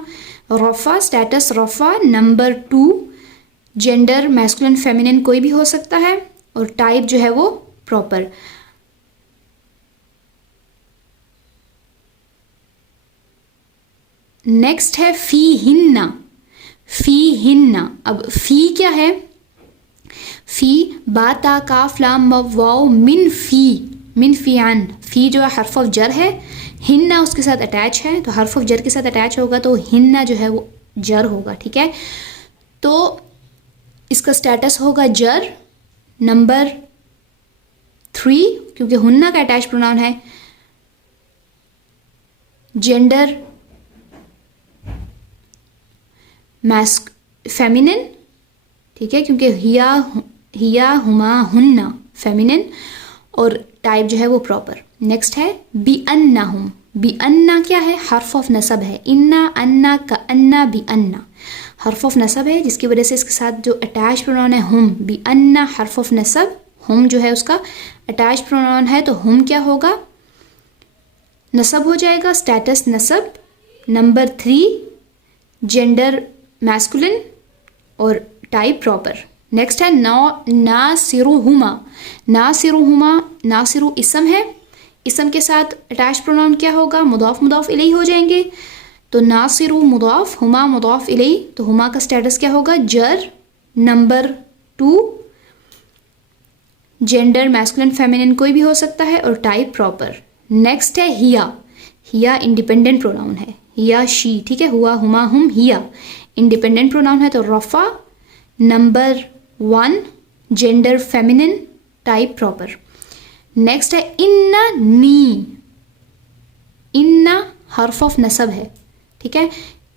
रफ़ा, स्टेटस रफ़ा। नंबर 2, जेंडर मैस्कुलिन फेमिनिन कोई भी हो सकता है, और टाइप जो है वो प्रॉपर। नेक्स्ट है फी हिन्ना, फी हिन्ना। अब फी क्या है? फी बा ता काफ लाम वाव मिन फी, मिन फ़ियान। फ़ी जो है हर्फ ऑफ जर है, हिन्ना उसके साथ अटैच है, तो हर्फ ऑफ जर के साथ अटैच होगा तो हिन्ना जो है वो जर होगा, ठीक है। तो इसका स्टेटस होगा जर। नंबर 3, क्योंकि हुन्ना का अटैच प्रोनाउन है। जेंडर मैस्क फेमिनिन, ठीक है, क्योंकि हिया हुमा हुन्ना फेमिनिन, और टाइप जो है वो प्रॉपर। नेक्स्ट है बी अन्ना हुम। बी अन्ना क्या है? हर्फ ऑफ नसब है। इन्ना अन्ना का अन्ना बी अन्ना हर्फ ऑफ नसब है, जिसकी वजह से इसके साथ जो अटैच प्रोनाउन है हुम, बी अन्ना हर्फ ऑफ नसब, हुम जो है उसका अटैच प्रोनाउन है, तो हुम क्या होगा? नसब हो जाएगा, स्टेटस नसब। नंबर 3, जेंडर मैस्कुलिन और टाइप प्रॉपर। नेक्स्ट है नासिरुहुमा। नासिरुहुमा, नासिरु इसम है, इसम के साथ अटैच प्रोनाउन क्या होगा? मुदाफ मुदाफ इलैही हो जाएंगे, तो नासिरु मुदाफ, हुमा मुदाफ इलैही, तो हुमा का स्टेटस क्या होगा? जर। नंबर 2, जेंडर मैस्कुलिन फेमिनिन कोई भी हो सकता है, और टाइप प्रॉपर। नेक्स्ट है हिया। हिया इंडिपेंडेंट प्रोनाउन है, हिया शी, ठीक है, हुआ हुमा हुम हिया इंडिपेंडेंट प्रोनाउन है, तो रफ़ा। Number 1, gender feminine, type proper. Next है इन्ना नी। इन्ना हर्फ ऑफ नसब है, ठीक है,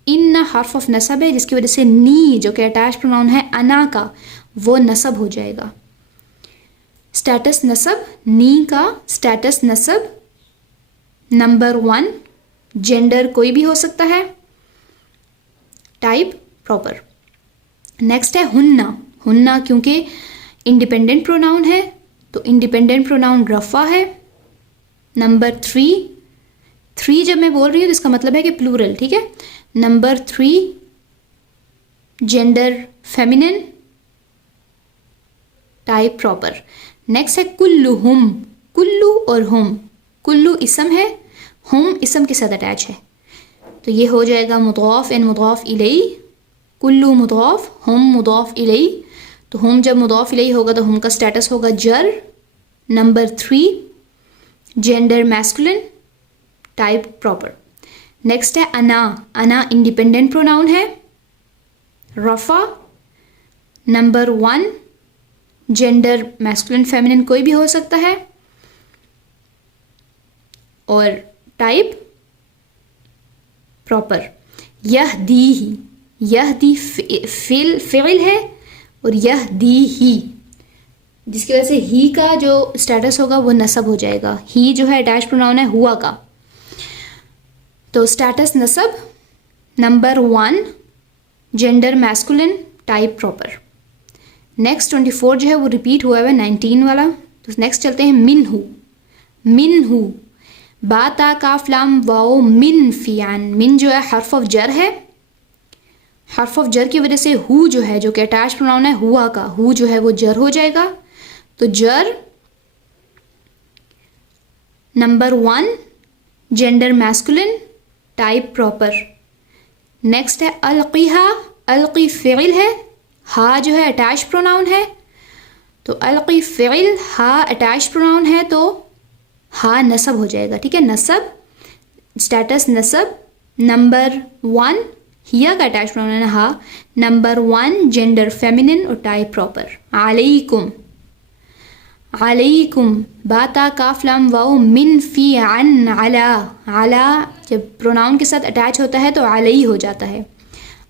इन्ना हर्फ ऑफ नसब है, जिसकी वजह से नी जो कि अटैच प्रोनाउन है अना का, वो नसब हो जाएगा। स्टेटस नसब, नी का स्टेटस नसब। नंबर 1, जेंडर कोई भी हो सकता है, टाइप प्रॉपर। नेक्स्ट है हुन्ना। हुन्ना क्योंकि इंडिपेंडेंट प्रोनाउन है, तो इंडिपेंडेंट प्रोनाउन रफ़ा है। नंबर 3 जब मैं बोल रही हूँ तो इसका मतलब है कि प्लूरल, ठीक है। Number 3, gender feminine, type proper. Next है कुल्लु हुम। कुल्लु और हुम, कुल्लु इसम है, हुम इसम के साथ अटैच है, तो ये हो जाएगा मुदाफ एन मुदाफ इलैही। कुल्लु मुदाफ, हुम मुदाफ इलैही, तो हुम जब मुदाफ इलैही होगा तो हुम का स्टेटस होगा जर। Number 3, gender masculine, type proper. Next है अना। अना इंडिपेंडेंट प्रोनाउन है, रफ़ा। नंबर 1, जेंडर मैस्कुलिन फेमिनिन कोई भी हो सकता है, और टाइप प्रॉपर। यह दी ही, यह दी फ़िल है, और यह दी ही, जिसकी वजह से ही का जो स्टेटस होगा वो नसब हो जाएगा। ही जो है अटैच प्रोनाउन है हुआ का, तो स्टेटस नसब। Number 1, gender masculine, type proper. Next 24 जो है वो रिपीट हुआ है 19 वाला, तो नेक्स्ट चलते हैं मिनहू। मिनहू बा ता काफ लाम वाओ मिन फ़ियान। मिन जो है हर्फ ऑफ जर है, हर्फ ऑफ जर की वजह से हु जो है, जो कि अटैच प्रोनाउन है हुआ का, हु जो है वो जर हो जाएगा, तो जर। Number 1, gender masculine, type proper. Next है अलक़ीहा। अलक़ी फ़िल है, हा जो है अटैच प्रोनाउन है, तो अलक़ी फ़िल, हा अटैच प्रोनाउन है, तो हा नसब हो जाएगा, ठीक है, नसब, स्टेटस नसब। नंबर 1, हिया का अटैच प्रोनाउन है हा। नंबर 1, जेंडर फेमिनिन और टाइप प्रॉपर। अलैकुम। अलैकुम बाता काफ लाम वाओ मिन फ़ी अन अला। अला जब प्रोनाउन के साथ अटैच होता है तो अलई हो जाता है।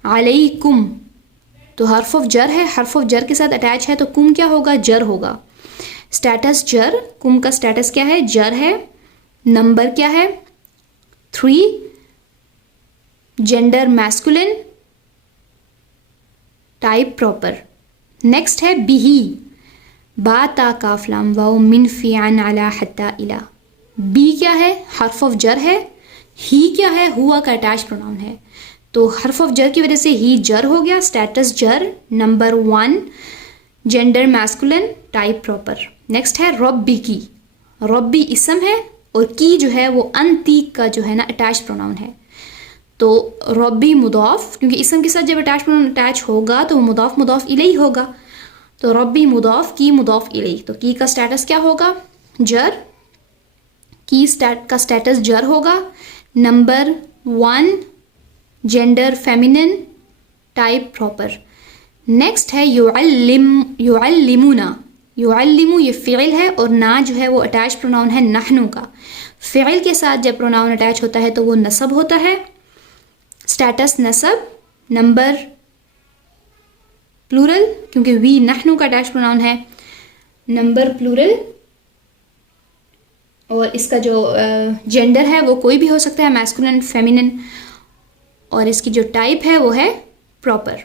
अलैकुम तो हर्फ ऑफ जर है, हर्फ ऑफ जर के साथ अटैच है, तो कुम क्या होगा? जर होगा। स्टेटस जर, कुम का स्टेटस क्या है? जर है। नंबर क्या है? 3, gender masculine, type proper. Next है बिही। बा ता काफ लाम वाओ मिन फी अन अला हत्ता इला। बी क्या है? हर्फ ऑफ जर है। ही क्या है? हुआ का अटैच प्रोनाउन है। तो हर्फ ऑफ जर की वजह से ही जर हो गया, स्टेटस जर। Number 1 gender masculine, type proper. Next है रब्बी की। रब्बी इसम है और की जो है वो अनतीक का जो है ना अटैच प्रोनाउन है। तो रब्बी मुदाफ, क्योंकि इसम के साथ जब अटैच प्रोनाउन अटैच होगा तो मुदाफ मुदाफ इलैही होगा। तो रब्बी मुदाफ, की मुदाफ इलैही। तो की का स्टेटस क्या होगा? जर। की का स्टेटस जर होगा। Number 1 gender feminine, type proper. Next है युअल्लिमुना। युअल्लिमु ये फ़िल है और ना जो है वो अटैच प्रोनाउन है नहनु का। फ़िल के साथ जब प्रोनाउन अटैच होता है तो वो नसब होता है, स्टेटस नसब। नंबर प्लूरल, क्योंकि वी नहनु का अटैच प्रोनाउन है। Number plural. और इसका जो जेंडर है वो कोई भी हो सकता है, मैस्कुलिन, फेमिनिन। और इसकी जो टाइप है वो है प्रॉपर।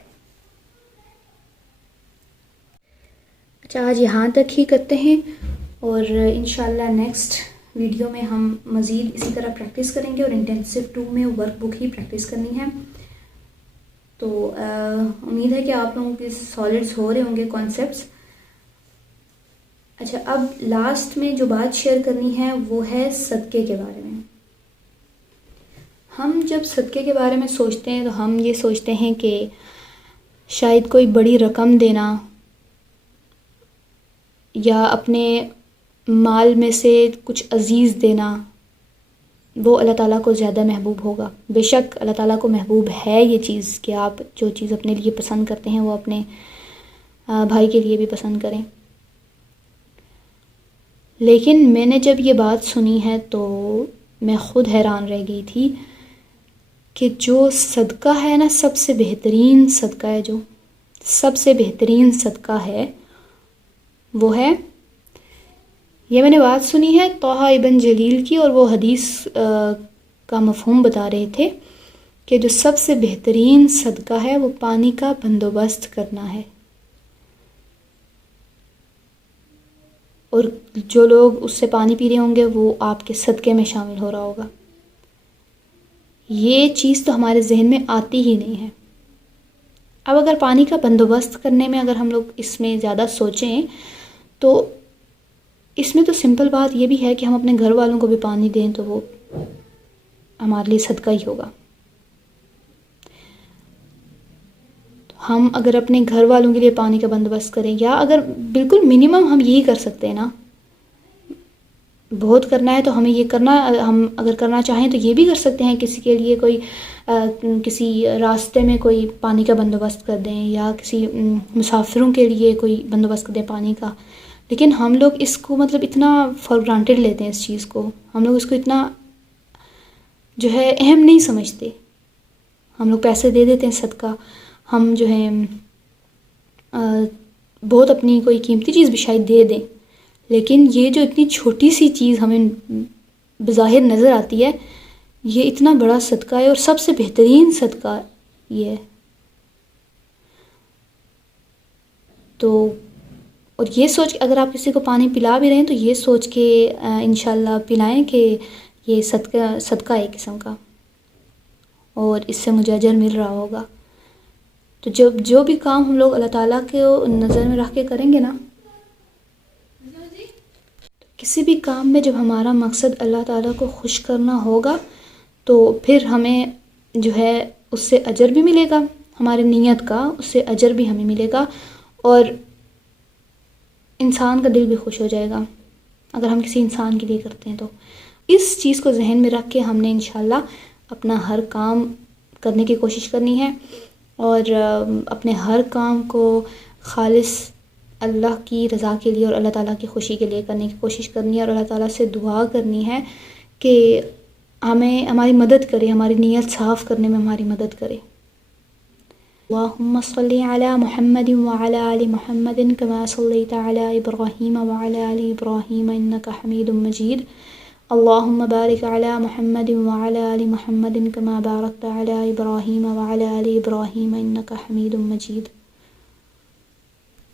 अच्छा, आज यहाँ तक ही करते हैं और इंशाल्लाह नेक्स्ट वीडियो में हम मज़ीद इसी तरह प्रैक्टिस करेंगे और इंटेंसिव 2 में वर्कबुक ही प्रैक्टिस करनी है। तो उम्मीद है कि आप लोगों के सॉलिड्स हो रहे होंगे कॉन्सेप्ट्स। अच्छा, अब लास्ट में जो बात शेयर करनी है वो है सदक़े के बारे में। हम जब सदक़े के बारे में सोचते हैं तो हम ये सोचते हैं कि शायद कोई बड़ी रकम देना या अपने माल में से कुछ अज़ीज़ देना, वो अल्लाह ताला को ज़्यादा महबूब होगा। बेशक अल्लाह ताला को महबूब है ये चीज़ कि आप जो चीज़ अपने लिए पसंद करते हैं वो अपने भाई के लिए भी पसंद करें। लेकिन मैंने जब ये बात सुनी है तो मैं ख़ुद हैरान रह गई थी कि जो सदका है ना, सबसे बेहतरीन सदका है, जो सबसे बेहतरीन सदका है वो है, ये मैंने बात सुनी है तोहा इब्न जलील की, और वो हदीस का मफ़हूम बता रहे थे कि जो सबसे बेहतरीन सदका है वो पानी का बंदोबस्त करना है। और जो लोग उससे पानी पी रहे होंगे वो आपके सदक़े में शामिल हो रहा होगा। ये चीज़ तो हमारे जहन में आती ही नहीं है। अब अगर पानी का बंदोबस्त करने में अगर हम लोग इसमें ज़्यादा सोचें तो इसमें तो सिंपल बात ये भी है कि हम अपने घर वालों को भी पानी दें तो वो हमारे लिए सदका ही होगा। हम अगर अपने घर वालों के लिए पानी का बंदोबस्त करें, या अगर बिल्कुल मिनिमम हम यही कर सकते हैं ना, बहुत करना है तो हमें ये करना, हम अगर करना चाहें तो ये भी कर सकते हैं, किसी के लिए कोई किसी रास्ते में कोई पानी का बंदोबस्त कर दें या किसी मुसाफिरों के लिए कोई बंदोबस्त कर दें पानी का। लेकिन हम लोग इसको मतलब इतना फॉर ग्रांटेड लेते हैं इस चीज़ को, हम लोग इसको इतना जो है अहम नहीं समझते। हम लोग पैसे दे देते हैं सदका, हम जो है बहुत अपनी कोई कीमती चीज़ भी शायद दे दें, लेकिन ये जो इतनी छोटी सी चीज़ हमें बज़ाहिर नज़र आती है, ये इतना बड़ा सदका है और सबसे बेहतरीन सदका ये है। तो और ये सोच के अगर आप किसी को पानी पिला भी रहे हैं तो ये सोच के इंशाल्लाह पिलाएं कि ये सदका है किस्म का और इससे मुझे अजर मिल रहा होगा। तो जब जो भी काम हम लोग अल्लाह ताला के नज़र में रख के करेंगे ना, किसी भी काम में जब हमारा मकसद अल्लाह ताला को खुश करना होगा तो फिर हमें जो है उससे अजर भी मिलेगा, हमारी नीयत का उससे अजर भी हमें मिलेगा और इंसान का दिल भी खुश हो जाएगा अगर हम किसी इंसान के लिए करते हैं। तो इस चीज़ को जहन में रख के हमने इंशाल्लाह अपना हर काम करने की कोशिश करनी है और अपने हर काम को खालिस अल्लाह की रज़ा के लिए और अल्लाह ताला की खुशी के लिए करने की कोशिश करनी है और अल्लाह ताला से दुआ करनी है कि हमें हमारी मदद करे, हमारी नीयत साफ़ करने में हमारी मदद करे। अल्लाहुम्मा सल्ली अला मुहम्मदिन व अला आलि मुहम्मदिन कमा सल्लैता अला इब्राहीम व अला आलि इब्राहीम इन्नका हमीदुम मजीद। अल्लाहुम्मा बारिक अला मुहम्मदिन व अला आलि मुहम्मदिन कमा बारकता अला इब्राहीम व अला आलि इब्राहीम इन्नका हमीदुम मजीद।